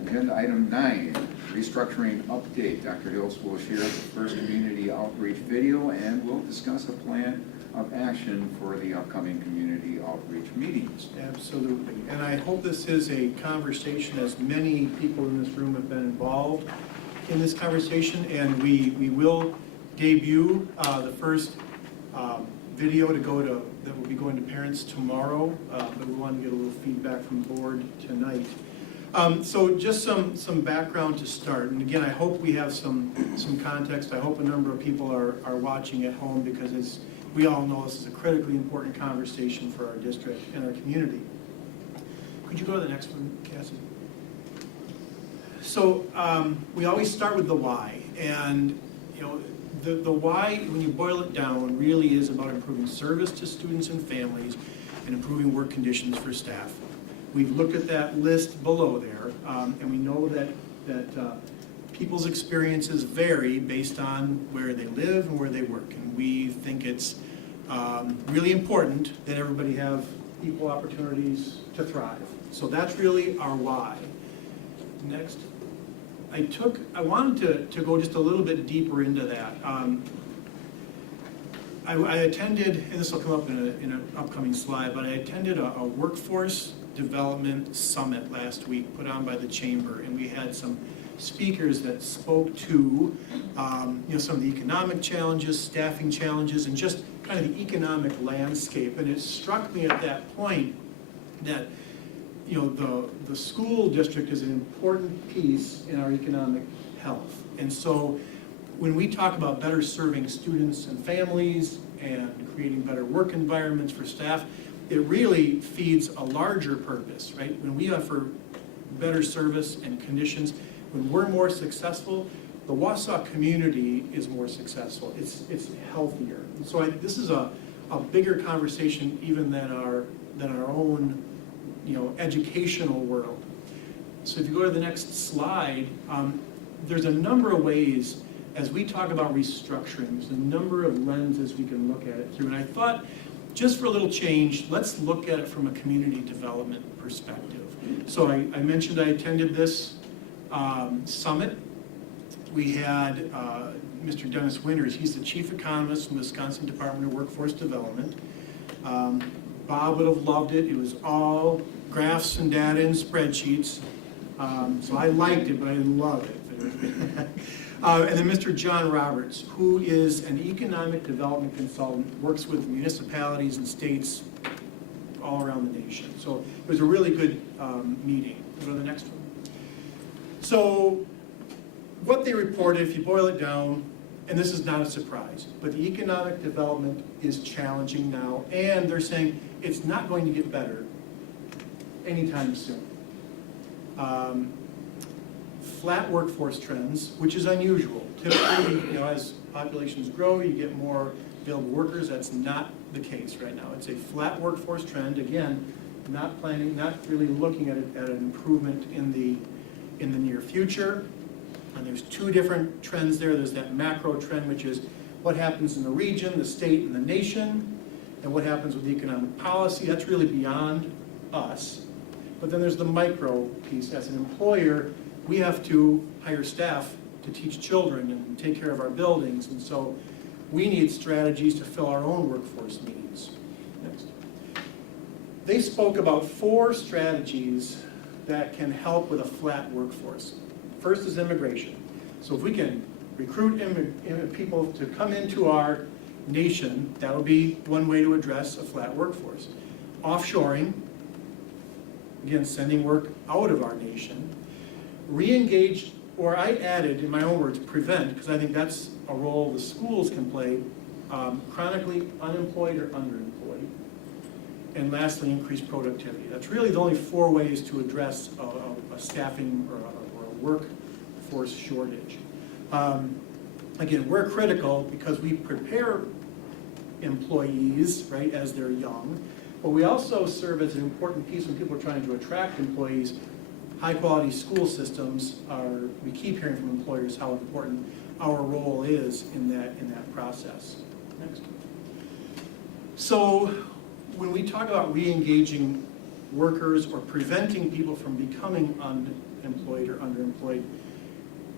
Agenda item 9, restructuring update. Dr. Hills will share the first community outreach video and will discuss a plan of action for the upcoming community outreach meetings. Absolutely. And I hope this is a conversation, as many people in this room have been involved in this conversation, and we will debut the first video that will be going to parents tomorrow, but we want to get a little feedback from the board tonight. So just some background to start, and again, I hope we have some context. I hope a number of people are watching at home, because as we all know, this is a critically important conversation for our district and our community. Could you go to the next one, Cassie? So we always start with the why, and you know, the why, when you boil it down, really is about improving service to students and families and improving work conditions for staff. We've looked at that list below there, and we know that people's experiences vary based on where they live and where they work. And we think it's really important that everybody have equal opportunities to thrive. So that's really our why. Next. I wanted to go just a little bit deeper into that. I attended, and this will come up in an upcoming slide, but I attended a workforce development summit last week put on by the chamber, and we had some speakers that spoke to some of the economic challenges, staffing challenges, and just kind of the economic landscape. And it struck me at that point that the school district is an important piece in our economic health. And so when we talk about better serving students and families and creating better work environments for staff, it really feeds a larger purpose, right? When we offer better service and conditions, when we're more successful, the Wausau community is more successful. It's healthier. And so this is a bigger conversation even than our own educational world. So if you go to the next slide, there's a number of ways, as we talk about restructuring, there's a number of lenses we can look at it through. And I thought, just for a little change, let's look at it from a community development perspective. So I mentioned I attended this summit. We had Mr. Dennis Winters. He's the chief economist from the Wisconsin Department of Workforce Development. Bob would have loved it. It was all graphs and data and spreadsheets. So I liked it, but I didn't love it. And then Mr. John Roberts, who is an economic development consultant, works with municipalities and states all around the nation. So it was a really good meeting. Go to the next one. So what they reported, if you boil it down, and this is not a surprise, but the economic development is challenging now, and they're saying it's not going to get better anytime soon. Flat workforce trends, which is unusual. Typically, as populations grow, you get more available workers. That's not the case right now. It's a flat workforce trend. Again, not really looking at an improvement in the near future. And there's two different trends there. There's that macro trend, which is what happens in the region, the state, and the nation, and what happens with economic policy. That's really beyond us. But then there's the micro piece. As an employer, we have to hire staff to teach children and take care of our buildings, and so we need strategies to fill our own workforce needs. Next. They spoke about 4 strategies that can help with a flat workforce. First is immigration. So if we can recruit people to come into our nation, that would be one way to address a flat workforce. Offshoring, again, sending work out of our nation. Re-engage, or I added, in my own words, prevent, because I think that's a role the schools can play, chronically unemployed or underemployed. And lastly, increase productivity. That's really the only 4 ways to address a staffing or a workforce shortage. again, we're critical because we prepare employees, right, as they're young, but we also serve as an important piece when people are trying to attract employees. High-quality school systems are, we keep hearing from employers how important our role is in that process. Next. So when we talk about re-engaging workers or preventing people from becoming unemployed or underemployed,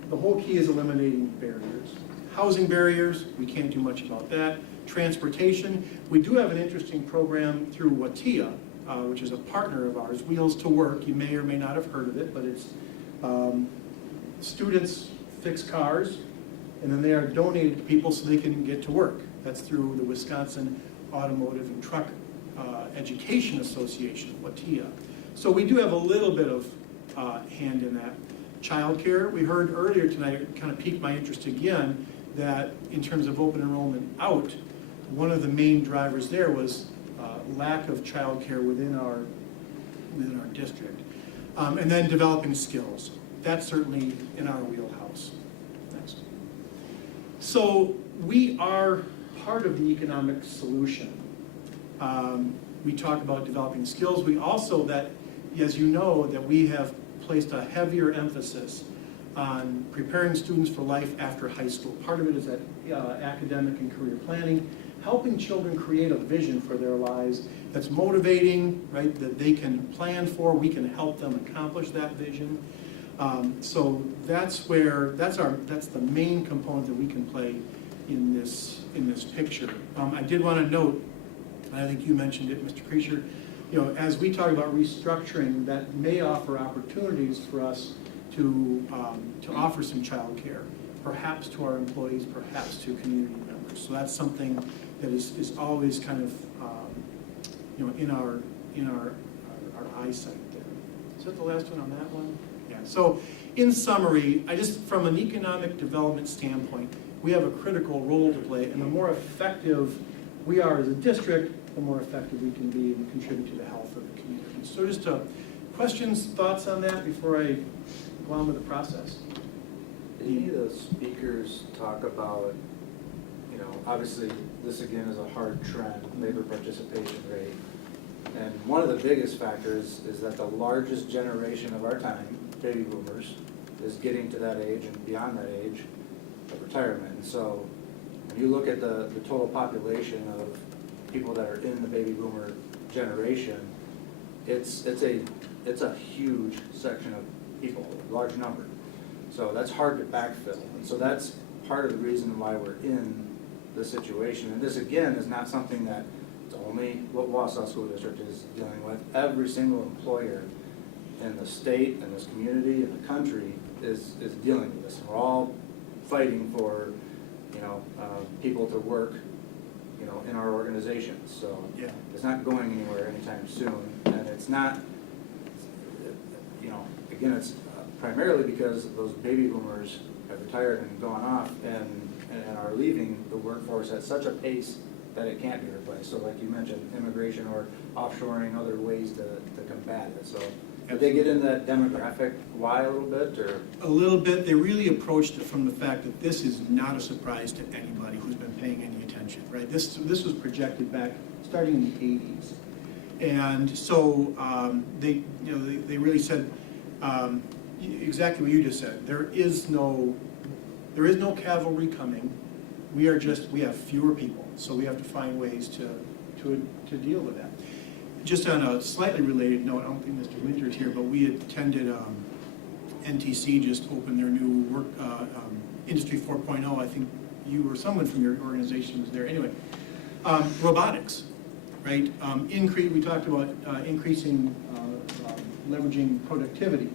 the whole key is eliminating barriers. Housing barriers, we can't do much about that. Transportation, we do have an interesting program through WATIA, which is a partner of ours, Wheels to Work. You may or may not have heard of it, but it's students fix cars, and then they are donated to people so they can get to work. That's through the Wisconsin Automotive and Truck Education Association, WATIA. So we do have a little bit of hand in that. Childcare, we heard earlier tonight, it kind of piqued my interest again, that in terms of open enrollment out, one of the main drivers there was lack of childcare within our district. And then developing skills. That's certainly in our wheelhouse. Next. So we are part of the economic solution. We talk about developing skills. We also, that, as you know, that we have placed a heavier emphasis on preparing students for life after high school. Part of it is that academic and career planning, helping children create a vision for their lives that's motivating, right, that they can plan for. We can help them accomplish that vision. So that's where, that's the main component that we can play in this picture. I did want to note, and I think you mentioned it, Mr. Creasure, you know, as we talk about restructuring, that may offer opportunities for us to offer some childcare, perhaps to our employees, perhaps to community members. So that's something that is always kind of you know, in our eyesight there. Is that the last one on that one? Yeah. So in summary, from an economic development standpoint, we have a critical role to play, and the more effective we are as a district, the more effective we can be and contribute to the health of the community. So just questions, thoughts on that before I go on with the process? Did any of those speakers talk about, you know, obviously this again is a hard trend, labor participation rate. And one of the biggest factors is that the largest generation of our time, baby boomers, is getting to that age and beyond that age of retirement. And so when you look at the total population of people that are in the baby boomer generation, it's a huge section of people, a large number. So that's hard to backfill. And so that's part of the reason why we're in this situation. And this, again, is not something that it's only what Wausau School District is dealing with. Every single employer in the state, in this community, in the country is dealing with this. We're all fighting for, you know, people to work, you know, in our organizations. So yeah, it's not going anywhere anytime soon. And it's not, you know, again, it's primarily because those baby boomers have retired and gone off and are leaving the workforce at such a pace that it can't be replaced. So like you mentioned, immigration or offshoring, other ways to combat it. So did they get in that demographic why a little bit, or? A little bit. They really approached it from the fact that this is not a surprise to anybody who's been paying any attention, right? This was projected back starting in the 80s. And so they really said exactly what you just said. There is no cavalry coming. We have fewer people, so we have to find ways to deal with that. Just on a slightly related note, I don't think Mr. Winter's here, but we attended NTC just opened their new work Industry 4.0. I think you or someone from your organization was there. Anyway, robotics, right? We talked about increasing, leveraging productivity.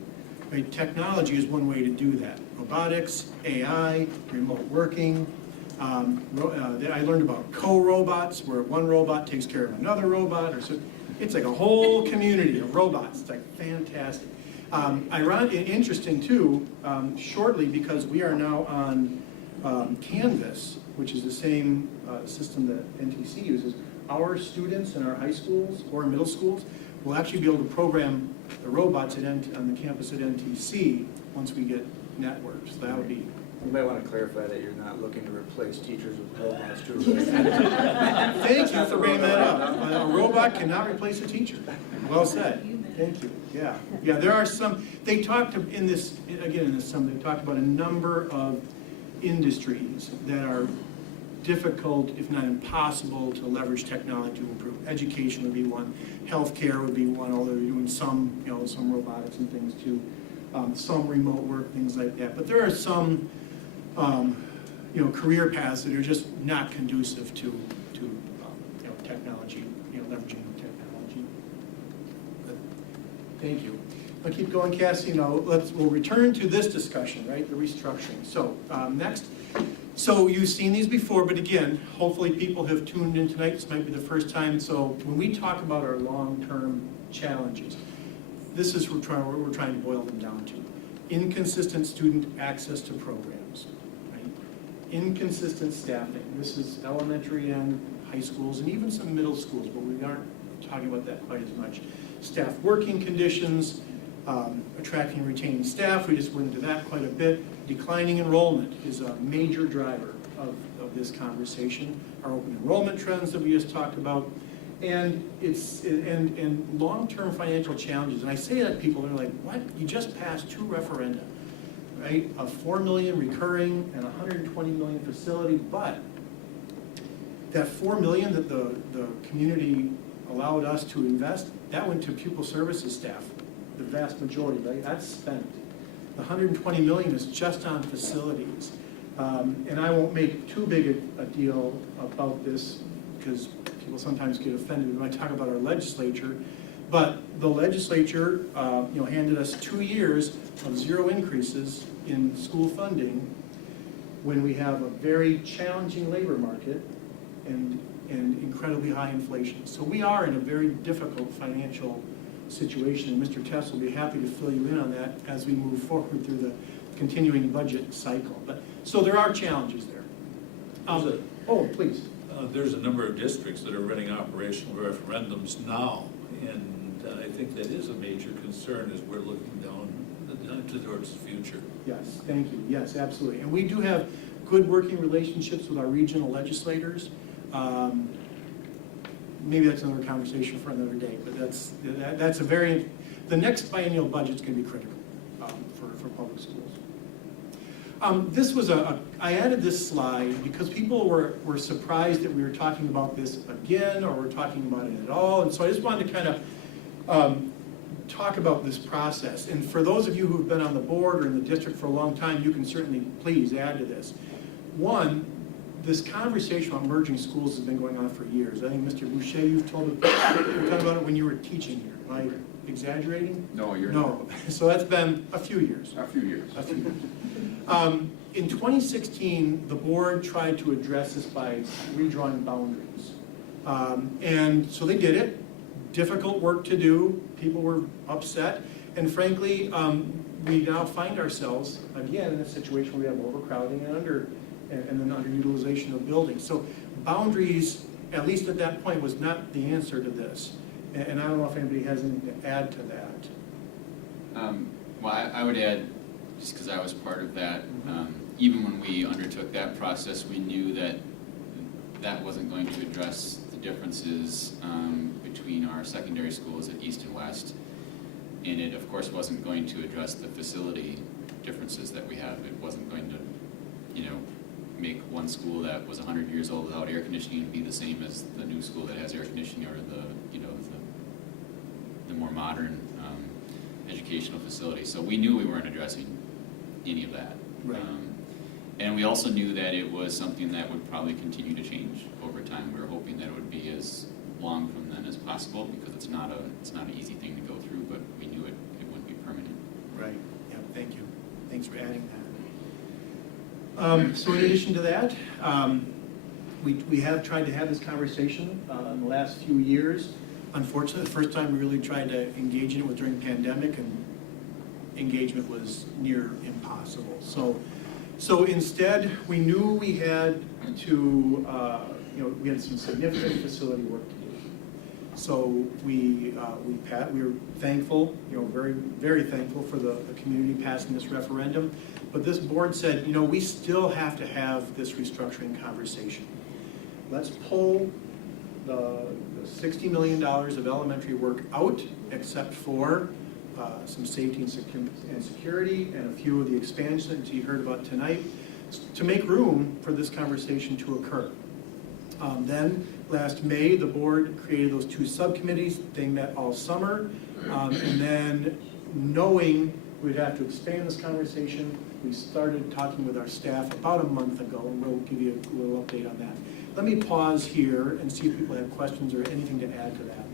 Right? Technology is one way to do that. Robotics, AI, remote working. I learned about co-robots, where one robot takes care of another robot. It's like a whole community of robots. It's like fantastic. Ironic and interesting too, shortly, because we are now on Canvas, which is the same system that NTC uses. Our students in our high schools or middle schools will actually be able to program the robots on the campus at NTC once we get networked. So that'll be You might want to clarify that you're not looking to replace teachers with robots too. Thank you for bringing that up. A robot cannot replace a teacher. Well said. Thank you. Yeah. Yeah, there are some, they talked in this, again, in this summary, they talked about a number of industries that are difficult, if not impossible, to leverage technology to improve. Education would be one. Healthcare would be one, although they're doing some, some robotics and things too. Some remote work, things like that. But there are some, career paths that are just not conducive to technology, leveraging technology. But thank you. I'll keep going, Cassie. We'll return to this discussion, right? The restructuring. So next. So you've seen these before, but again, hopefully people have tuned in tonight. This might be the first time. So when we talk about our long-term challenges, this is what we're trying to boil them down to. Inconsistent student access to programs, right? Inconsistent staffing. This is elementary and high schools and even some middle schools, but we aren't talking about that quite as much. Staff working conditions, attracting and retaining staff, we just went into that quite a bit. Declining enrollment is a major driver of this conversation. Our open enrollment trends that we just talked about. And and long-term financial challenges. And I say that to people, they're like, what? You just passed 2 referenda, right? A $4 million recurring and $120 million facility, but that $4 million that the community allowed us to invest, that went to pupil services staff, the vast majority, right? That's spent. The $120 million is just on facilities. And I won't make too big a deal about this because people sometimes get offended when I talk about our legislature. But the legislature, handed us 2 years of 0 increases in school funding when we have a very challenging labor market and incredibly high inflation. So we are in a very difficult financial situation, and Mr. Tess will be happy to fill you in on that as we move forward through the continuing budget cycle. But so there are challenges there. Oh, please. There's a number of districts that are running operational referendums now, and I think that is a major concern as we're looking down towards the future. Yes, thank you. Yes, absolutely. And we do have good working relationships with our regional legislators. Maybe that's another conversation for another day, but that's a very, the next biennial budget's going to be critical for public schools. This was I added this slide because people were surprised that we were talking about this again, or we're talking about it at all, and so I just wanted to kind of talk about this process. And for those of you who've been on the board or in the district for a long time, you can certainly please add to this. One, this conversation about merging schools has been going on for years. I think, Mr. Boucher, you've talked about it when you were teaching here. Am I exaggerating? No, you're not. No. So that's been a few years. A few years. A few years. In 2016, the board tried to address this by redrawing boundaries. And so they did it. Difficult work to do. People were upset. And frankly, we now find ourselves, again, in a situation where we have overcrowding and then underutilization of buildings. So boundaries, at least at that point, was not the answer to this. And I don't know if anybody has anything to add to that. Well, I would add, just because I was part of that, even when we undertook that process, we knew that that wasn't going to address the differences between our secondary schools at East and West. And it, of course, wasn't going to address the facility differences that we have. It wasn't going to, make one school that was 100 years old without air conditioning be the same as the new school that has air conditioning, or the more modern educational facility. So we knew we weren't addressing any of that. Right. And we also knew that it was something that would probably continue to change over time. We were hoping that it would be as long from then as possible, because it's not an easy thing to go through, but we knew it wouldn't be permanent. Right. Yeah, thank you. Thanks for adding that. So in addition to that, we have tried to have this conversation in the last few years. Unfortunately, the first time we really tried to engage in it was during the pandemic, and engagement was near impossible. So instead, we knew we had to, we had some significant facility work to do. So we were thankful, very, very thankful for the community passing this referendum. But this board said, we still have to have this restructuring conversation. Let's pull the $60 million of elementary work out, except for some safety and security and a few of the expansions you heard about tonight, to make room for this conversation to occur. Then, last May, the board created those 2 subcommittees. They met all summer. And then, knowing we'd have to expand this conversation, we started talking with our staff about a month ago, and we'll give you a little update on that. Let me pause here and see if people have questions or anything to add to that.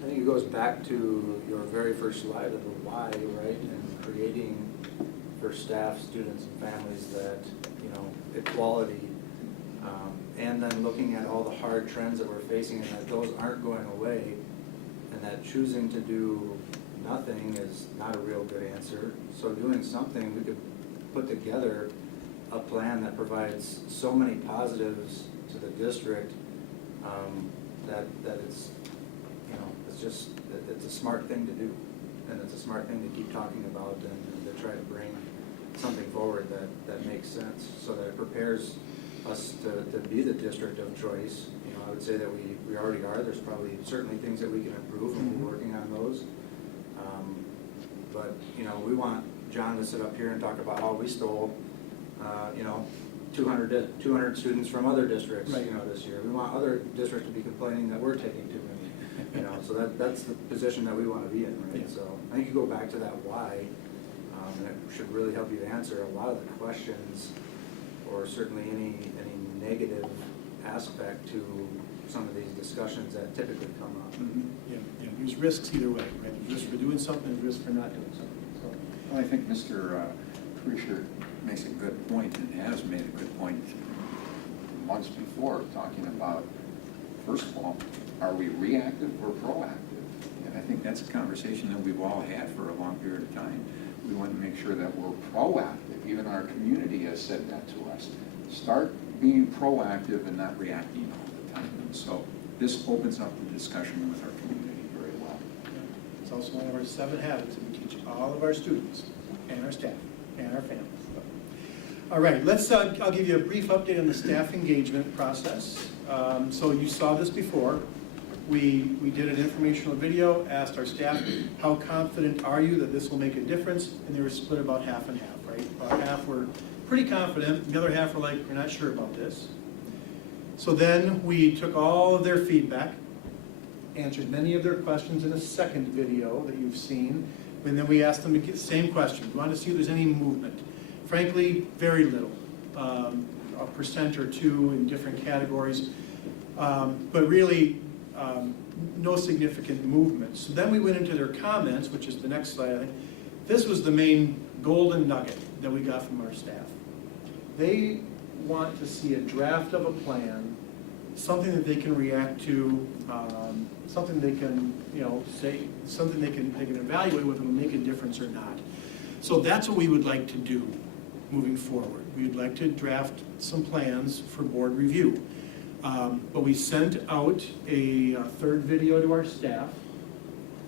I think it goes back to your very first slide of the why, right? And creating for staff, students, and families that, equality, and then looking at all the hard trends that we're facing and that those aren't going away, and that choosing to do nothing is not a real good answer. So doing something, we could put together a plan that provides so many positives to the district that it's, it's a smart thing to do, and it's a smart thing to keep talking about and to try to bring something forward that makes sense, so that it prepares us to be the district of choice. I would say that we already are. There's probably certainly things that we can improve, and we're working on those. But we want John to sit up here and talk about how we stole 200 students from other districts, right. This year. We want other districts to be complaining that we're taking too many, so that's the position that we want to be in, right? Yeah. So I think you go back to that why, and it should really help you answer a lot of the questions, or certainly any negative aspect to some of these discussions that typically come up. Mm-hmm. Yeah. There's risks either way, right? There's risk for doing something, there's risk for not doing something. So. Well, I think Mr. Krischer makes a good point, and has made a good point months before, talking about, first of all, are we reactive or proactive? And I think that's a conversation that we've all had for a long period of time. We want to make sure that we're proactive. Even our community has said that to us. Start being proactive and not reacting all the time. And so this opens up the discussion with our community very well. It's also one of our 7 habits that we teach all of our students and our staff and our families. All right, I'll give you a brief update on the staff engagement process. So you saw this before. We did an informational video, asked our staff, how confident are you that this will make a difference? And they were split about half and half, right? About half were pretty confident, the other half were like, we're not sure about this. So then we took all of their feedback, answered many of their questions in a second video that you've seen, and then we asked them the same question. We wanted to see if there's any movement. Frankly, very little, a % or 2 in different categories, but really no significant movement. So then we went into their comments, which is the next slide, I think. This was the main golden nugget that we got from our staff. They want to see a draft of a plan, something that they can react to, something they can, say, something they can evaluate whether it will make a difference or not. So that's what we would like to do moving forward. We would like to draft some plans for board review. But we sent out a 3rd video to our staff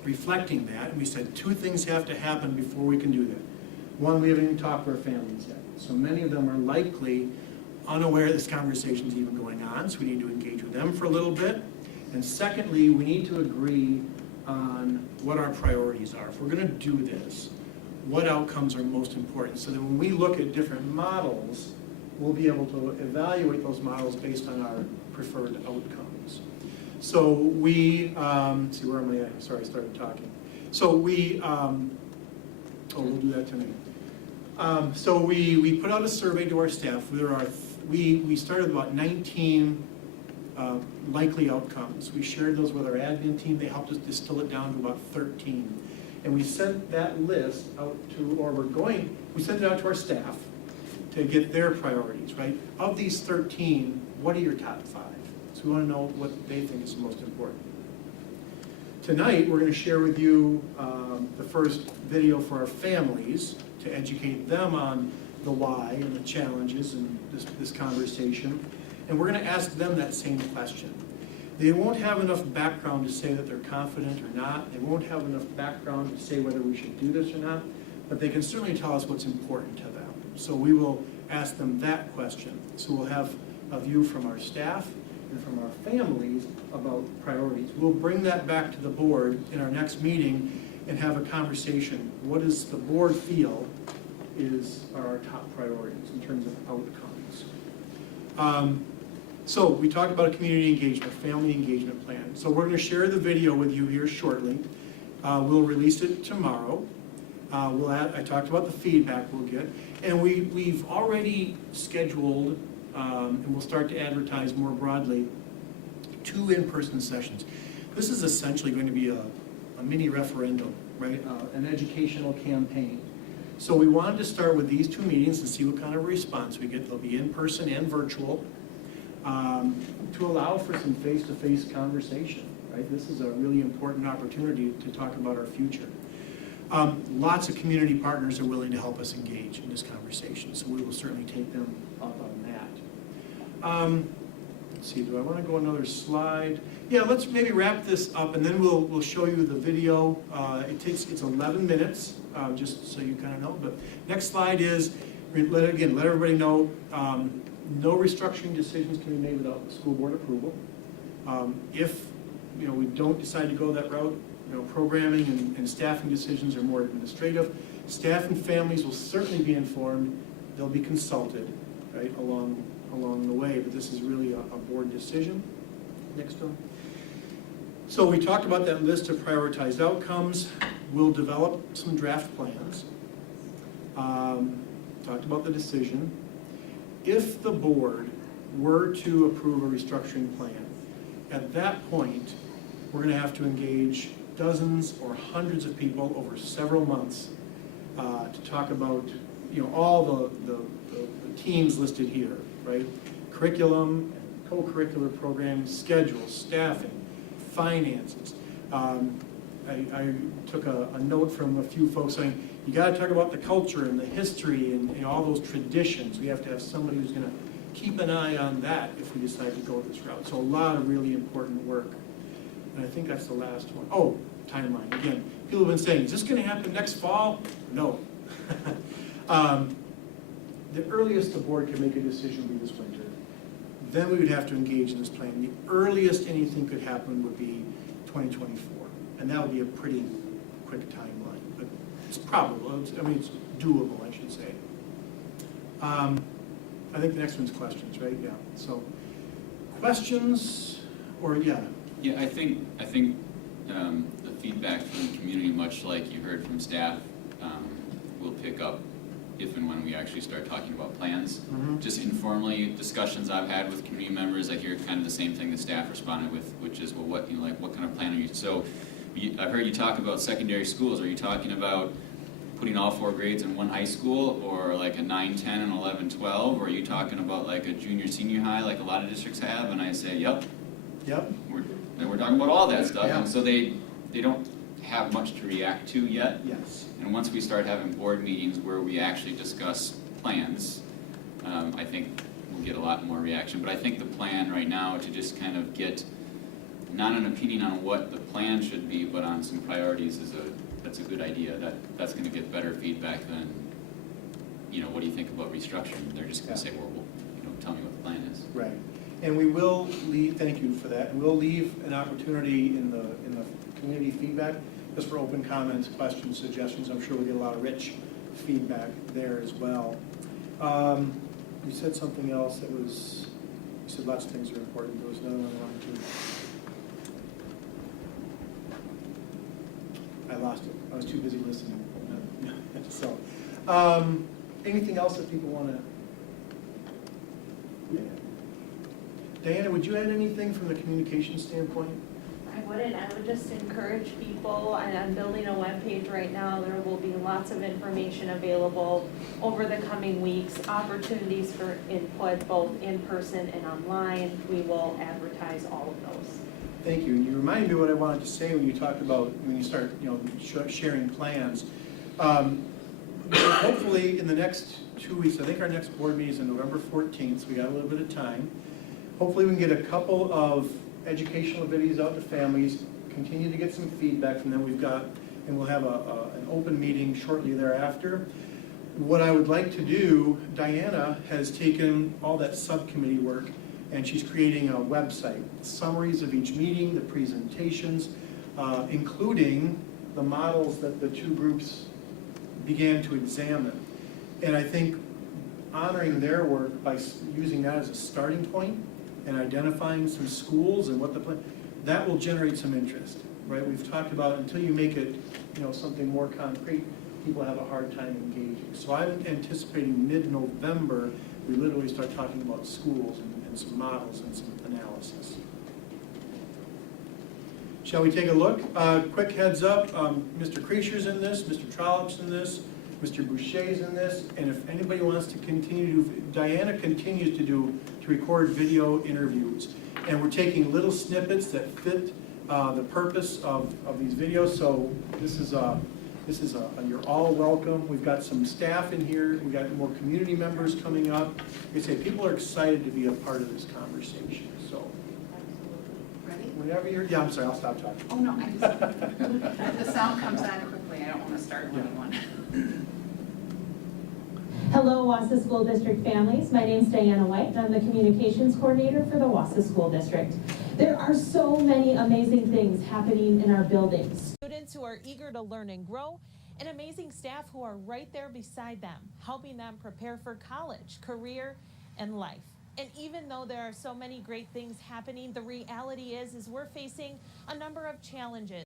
reflecting that, and we said 2 things have to happen before we can do that. One, we haven't even talked to our families yet. So many of them are likely unaware this conversation is even going on, so we need to engage with them for a little bit. And secondly, we need to agree on what our priorities are. If we're going to do this, what outcomes are most important, so that when we look at different models, we'll be able to evaluate those models based on our preferred outcomes. So we, see, where am I at? Sorry, I started talking. So we, we'll do that tonight. So we put out a survey to our staff. We started about 19 likely outcomes. We shared those with our admin team. They helped us distill it down to about 13. And we sent that list out to, we sent it out to our staff to get their priorities, right? Of these 13, what are your top 5? So we want to know what they think is the most important. Tonight, we're going to share with you the first video for our families to educate them on the why and the challenges in this conversation. And we're going to ask them that same question. They won't have enough background to say that they're confident or not. They won't have enough background to say whether we should do this or not, but they can certainly tell us what's important to them. So we will ask them that question. So we'll have a view from our staff and from our families about priorities. We'll bring that back to the board in our next meeting and have a conversation. What does the board feel are our top priorities in terms of outcomes? So we talked about a community engagement, family engagement plan. So we're going to share the video with you here shortly. We'll release it tomorrow. I talked about the feedback we'll get. And we've already scheduled, and we'll start to advertise more broadly, 2 in-person sessions. This is essentially going to be a mini referendum, right? An educational campaign. So we wanted to start with these 2 meetings and see what kind of response we get. They'll be in-person and virtual, to allow for some face-to-face conversation, right? This is a really important opportunity to talk about our future. Lots of community partners are willing to help us engage in this conversation, so we will certainly take them up on that. Let's see, do I want to go another slide? Yeah, let's maybe wrap this up, and then we'll show you the video. It's 11 minutes, just so you kind of know. But next slide is, let everybody know, no restructuring decisions can be made without school board approval. If we don't decide to go that route, programming and staffing decisions are more administrative. Staff and families will certainly be informed. They'll be consulted, right, along the way, but this is really a board decision. Next one. So we talked about that list of prioritized outcomes. We'll develop some draft plans. Talked about the decision. If the board were to approve a restructuring plan, at that point, we're going to have to engage dozens or hundreds of people over several months to talk about all the teams listed here, right? Curriculum, co-curricular programs, schedules, staffing, finances. I took a note from a few folks saying, you got to talk about the culture and the history and all those traditions. We have to have somebody who's going to keep an eye on that if we decide to go this route. So a lot of really important work. And I think that's the last one. Oh, timeline. Again, people have been saying, is this going to happen next fall? No. The earliest the board can make a decision would be this winter. Then we would have to engage in this plan. The earliest anything could happen would be 2024. And that would be a pretty quick timeline. But it's probable. It's doable, I should say. I think the next one's questions, right? Yeah. So questions or yeah. Yeah, I think the feedback from the community, much like you heard from staff, will pick up if and when we actually start talking about plans. Mm-hmm. Just informally, discussions I've had with community members, I hear kind of the same thing that staff responded with, which is, well, what kind of plan are you? So I've heard you talk about secondary schools. Are you talking about putting all 4 grades in one high school, or like a 9, 10, and 11, 12? Or are you talking about like a junior, senior high, like a lot of districts have? And I say, yep. We're talking about all that stuff. Yeah. And so they don't have much to react to yet. Yes. And once we start having board meetings where we actually discuss plans, I think we'll get a lot more reaction. But I think the plan right now to just kind of get not an opinion on what the plan should be, but on some priorities that's a good idea. That's going to get better feedback than, what do you think about restructuring? They're just going to say, well, tell me what the plan is. Right. And we will leave, thank you for that, and we'll leave an opportunity in the community feedback just for open comments, questions, suggestions. I'm sure we'll get a lot of rich feedback there as well. You said something else that was, you said lots of things are important. There was another one I wanted to, I lost it. I was too busy listening. So, anything else that people want to? Yeah. Diana, would you add anything from the communication standpoint? I wouldn't. I would just encourage people, and I'm building a webpage right now. There will be lots of information available over the coming weeks, opportunities for input, both in person and online. We will advertise all of those. Thank you. And you reminded me what I wanted to say when you talked about, when you start, sharing plans. Hopefully in the next 2 weeks, I think our next board meeting is on November 14th, so we got a little bit of time. Hopefully we can get a couple of educational videos out to families, continue to get some feedback from them. And we'll have an open meeting shortly thereafter. What I would like to do, Diana has taken all that subcommittee work and she's creating a website, summaries of each meeting, the presentations, including the models that the two groups began to examine. And I think honoring their work by using that as a starting point and identifying some schools and what the plan, that will generate some interest, right? We've talked about until you make it, something more concrete, people have a hard time engaging. So I'm anticipating mid-November, we literally start talking about schools and some models and some analysis. Shall we take a look? Quick heads up, Mr. Creasher's in this, Mr. Trollop's in this, Mr. Boucher's in this, and if anybody wants to continue, Diana continues to record video interviews. And we're taking little snippets that fit the purpose of these videos, so this is you're all welcome. We've got some staff in here, we've got more community members coming up. Like I say, people are excited to be a part of this conversation, so. Ready? Whenever you're, yeah, I'm sorry, I'll stop talking. Oh, no, if the sound comes on quickly, I don't want to start anyone. Hello, Wausau School District families. My name's Diana White, and I'm the Communications Coordinator for the Wausau School District. There are so many amazing things happening in our buildings. Students who are eager to learn and grow, and amazing staff who are right there beside them, helping them prepare for college, career, and life. And even though there are so many great things happening, the reality is we're facing a number of challenges.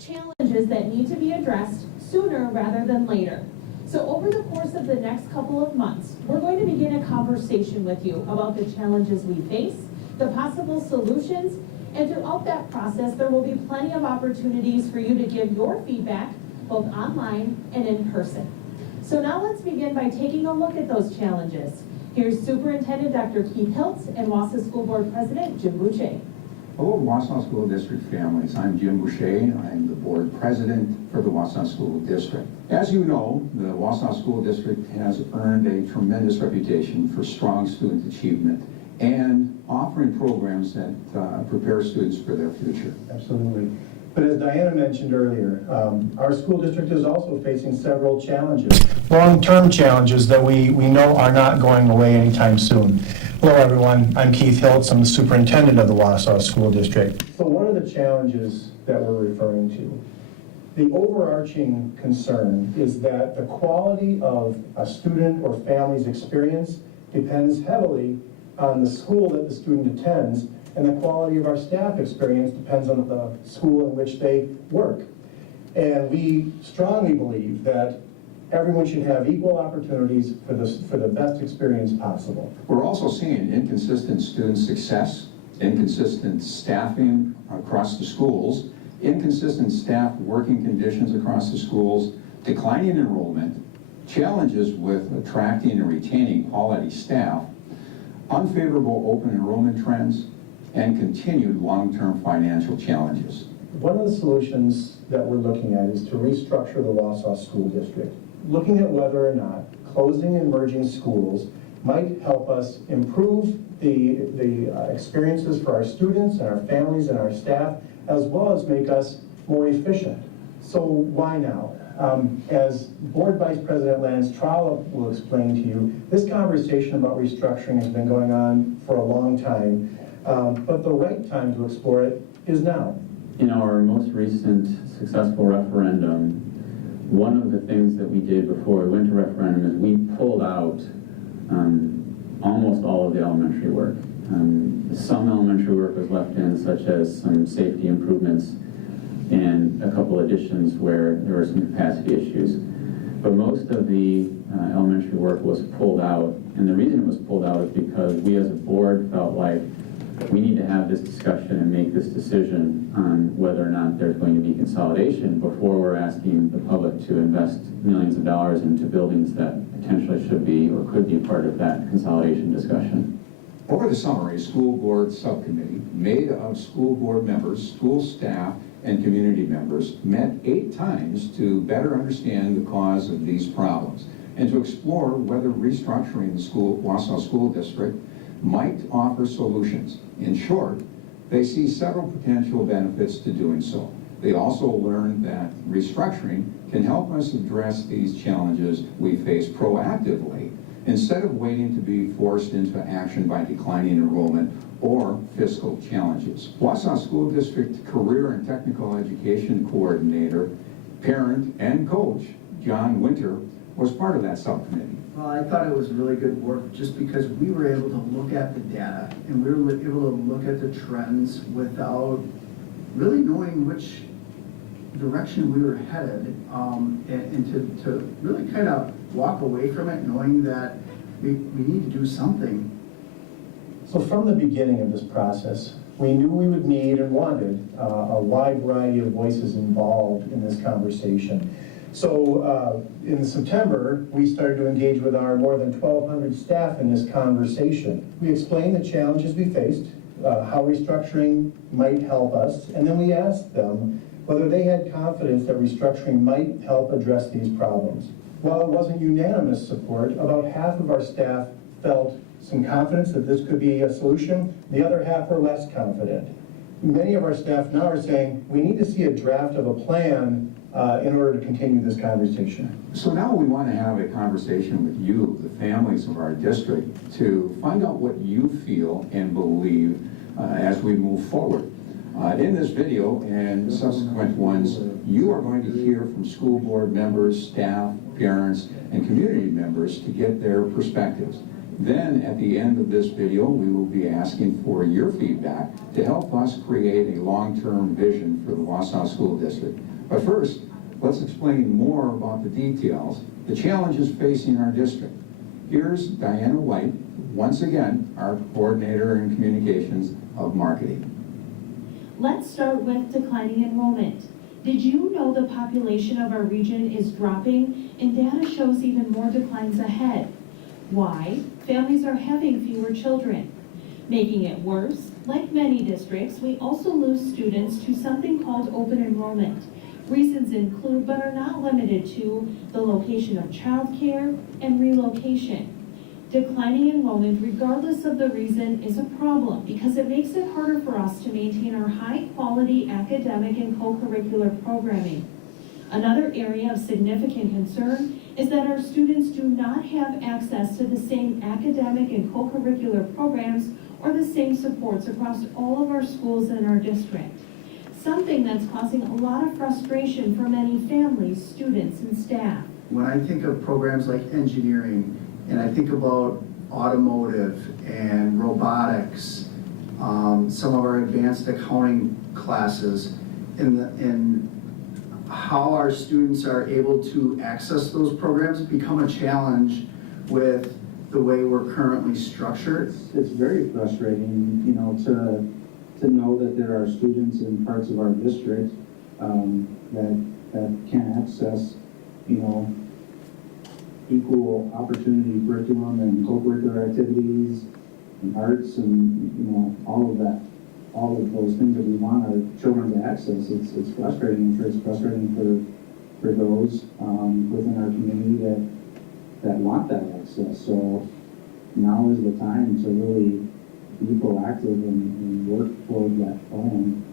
Challenges that need to be addressed sooner rather than later. So over the course of the next couple of months, we're going to begin a conversation with you about the challenges we face, the possible solutions, and throughout that process, there will be plenty of opportunities for you to give your feedback, both online and in person. So now let's begin by taking a look at those challenges. Here's Superintendent Dr. Keith Hiltz and Wausau School Board President Jim Boucher. Hello, Wausau School District families. I'm Jim Boucher. I'm the board president for the Wausau School District. As you know, the Wausau School District has earned a tremendous reputation for strong student achievement and offering programs that prepare students for their future. Absolutely. But as Diana mentioned earlier, our school district is also facing several challenges. Long-term challenges that we know are not going away anytime soon. Hello everyone, I'm Keith Hiltz, I'm the superintendent of the Wausau School District. So one of the challenges that we're referring to, the overarching concern is that the quality of a student or family's experience depends heavily on the school that the student attends, and the quality of our staff experience depends on the school in which they work. And we strongly believe that everyone should have equal opportunities for the best experience possible. We're also seeing inconsistent student success, inconsistent staffing across the schools, inconsistent staff working conditions across the schools, declining enrollment, challenges with attracting and retaining quality staff, unfavorable open enrollment trends, and continued long-term financial challenges. One of the solutions that we're looking at is to restructure the Wausau School District, looking at whether or not closing and merging schools might help us improve the experiences for our students and our families and our staff, as well as make us more efficient. So why now? As Board Vice President Lance Trollop will explain to you, this conversation about restructuring has been going on for a long time, but the right time to explore it is now. In our most recent successful referendum, one of the things that we did before we went to referendum is we pulled out almost all of the elementary work. Some elementary work was left in, such as some safety improvements and a couple additions where there were some capacity issues. But most of the elementary work was pulled out, and the reason it was pulled out is because we as a board felt like we need to have this discussion and make this decision on whether or not there's going to be consolidation before we're asking the public to invest millions of dollars into buildings that potentially should be or could be part of that consolidation discussion. Over the summer, a school board subcommittee made of school board members, school staff, and community members met 8 times to better understand the cause of these problems and to explore whether restructuring the Wausau School District might offer solutions. In short, They see several potential benefits to doing so. They also learn that restructuring can help us address these challenges we face proactively instead of waiting to be forced into action by declining enrollment or fiscal challenges. Wausau School District Career and Technical Education Coordinator, parent, and coach John Winter was part of that subcommittee. Well, I thought it was really good work just because we were able to look at the data and we were able to look at the trends without really knowing which direction we were headed, and to really kind of walk away from it knowing that we need to do something. So from the beginning of this process, we knew we would need and wanted a wide variety of voices involved in this conversation. So in September, we started to engage with our more than 1,200 staff in this conversation. We explained the challenges we faced, how restructuring might help us, and then we asked them whether they had confidence that restructuring might help address these problems. While it wasn't unanimous support, about half of our staff felt some confidence that this could be a solution. The other half were less confident. Many of our staff now are saying, we need to see a draft of a plan in order to continue this conversation. So now we want to have a conversation with you, the families of our district, to find out what you feel and believe as we move forward. In this video and subsequent ones, you are going to hear from school board members, staff, parents, and community members to get their perspectives. Then at the end of this video, we will be asking for your feedback to help us create a long-term vision for the Wausau School District. But first, let's explain more about the details, the challenges facing our district. Here's Diana White, once again, our coordinator in communications of marketing. Let's start with declining enrollment. Did you know the population of our region is dropping and data shows even more declines ahead? Why? Families are having fewer children. Making it worse, like many districts, we also lose students to something called open enrollment. Reasons include, but are not limited to, the location of childcare and relocation. Declining enrollment, regardless of the reason, is a problem because it makes it harder for us to maintain our high-quality academic and co-curricular programming. Another area of significant concern is that our students do not have access to the same academic and co-curricular programs or the same supports across all of our schools in our district. Something that's causing a lot of frustration for many families, students, and staff. When I think of programs like engineering, and I think about automotive and robotics, some of our advanced accounting classes, and how our students are able to access those programs become a challenge with the way we're currently structured. It's very frustrating, you know, to know that there are students in parts of our district that can't access, you know, equal opportunity curriculum and co-curricular activities and arts and, you know, all of those things that we want our children to access. It's frustrating. I'm sure it's frustrating for those within our community that want that access. So now is the time to really be proactive and work toward that plan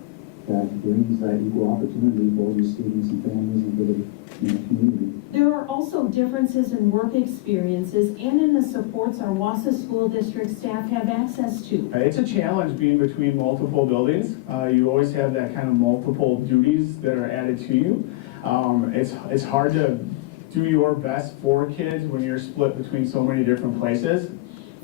that brings that equal opportunity for these students and families and for the community. There are also differences in work experiences and in the supports our Wausau School District staff have access to. It's a challenge being between multiple buildings. You always have that kind of multiple duties that are added to you. It's hard to do your best for kids when you're split between so many different places.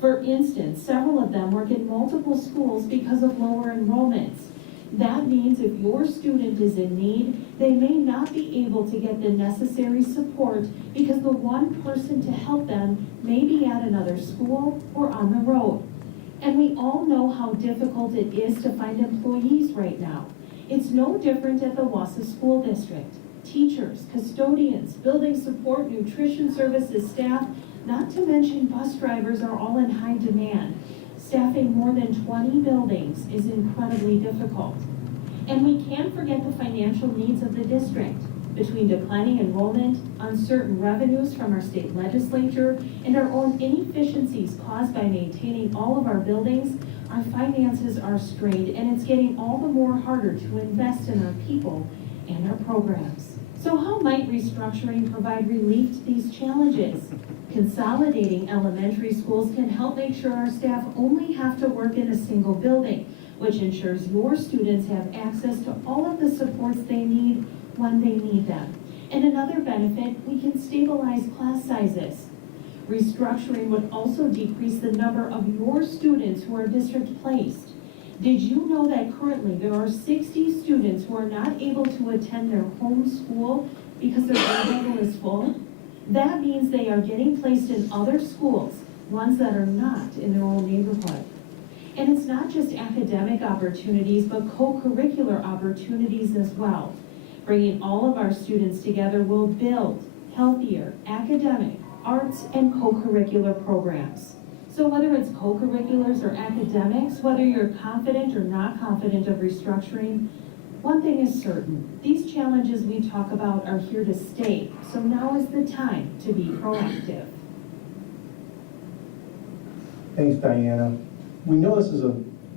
For instance, several of them work in multiple schools because of lower enrollments. That means if your student is in need, they may not be able to get the necessary support because the one person to help them may be at another school or on the road. And we all know how difficult it is to find employees right now. It's no different at the Wausau School District. Teachers, custodians, building support, nutrition services staff, not to mention bus drivers, are all in high demand. Staffing more than 20 buildings is incredibly difficult. And we can't forget the financial needs of the district. Between declining enrollment, uncertain revenues from our state legislature, and our own inefficiencies caused by maintaining all of our buildings, our finances are strained, and it's getting all the more harder to invest in our people and our programs. So how might restructuring provide relief to these challenges? Consolidating elementary schools can help make sure our staff only have to work in a single building, which ensures your students have access to all of the supports they need when they need them. And another benefit, we can stabilize class sizes. Restructuring would also decrease the number of your students who are district placed. Did you know that currently there are 60 students who are not able to attend their home school because their grade level is full? That means they are getting placed in other schools, ones that are not in their own neighborhood. And it's not just academic opportunities, but co-curricular opportunities as well. Bringing all of our students together will build healthier academic, arts, and co-curricular programs. So whether it's co-curriculars or academics, whether you're confident or not confident of restructuring, one thing is certain, these challenges we talk about are here to stay. So now is the time to be proactive. Thanks, Diana. We know this is a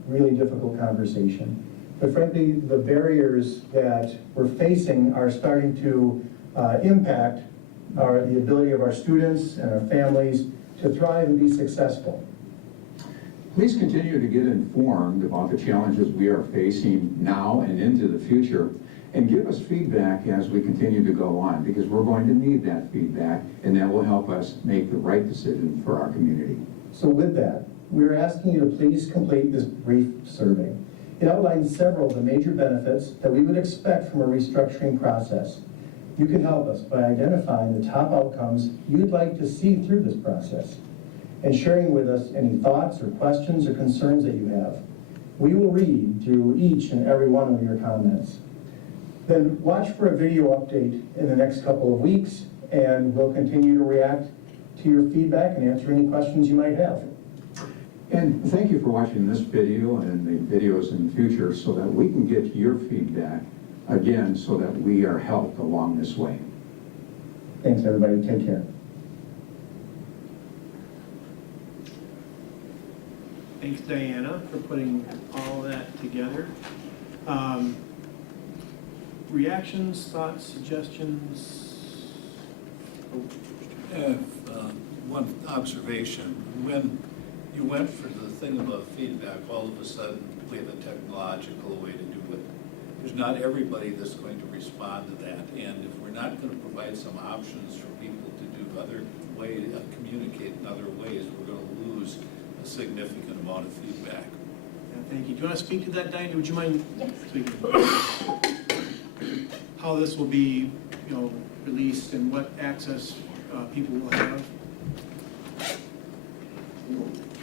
really difficult conversation, but frankly, the barriers that we're facing are starting to impact the ability of our students and our families to thrive and be successful. Please continue to get informed about the challenges we are facing now and into the future, and give us feedback as we continue to go on, because we're going to need that feedback, and that will help us make the right decision for our community. So with that, we're asking you to please complete this brief survey. It outlines several of the major benefits that we would expect from a restructuring process. You can help us by identifying the top outcomes you'd like to see through this process and sharing with us any thoughts or questions or concerns that you have. We will read through each and every one of your comments. Then watch for a video update in the next couple of weeks, and we'll continue to react to your feedback and answer any questions you might have. And thank you for watching this video and the videos in the future, so that we can get your feedback again, so that we are helped along this way. Thanks, everybody. Take care. Thanks, Diana, for putting all that together. Reactions, thoughts, suggestions? I have one observation. When you went for the thing about feedback, all of a sudden we have a technological way to do it. There's not everybody that's going to respond to that, and if we're not going to provide some options for people to do other ways, communicate in other ways, we're going to lose a significant amount of feedback. Yeah, thank you. Do you want to speak to that, Diane? Would you mind speaking? How this will be, released and what access people will have?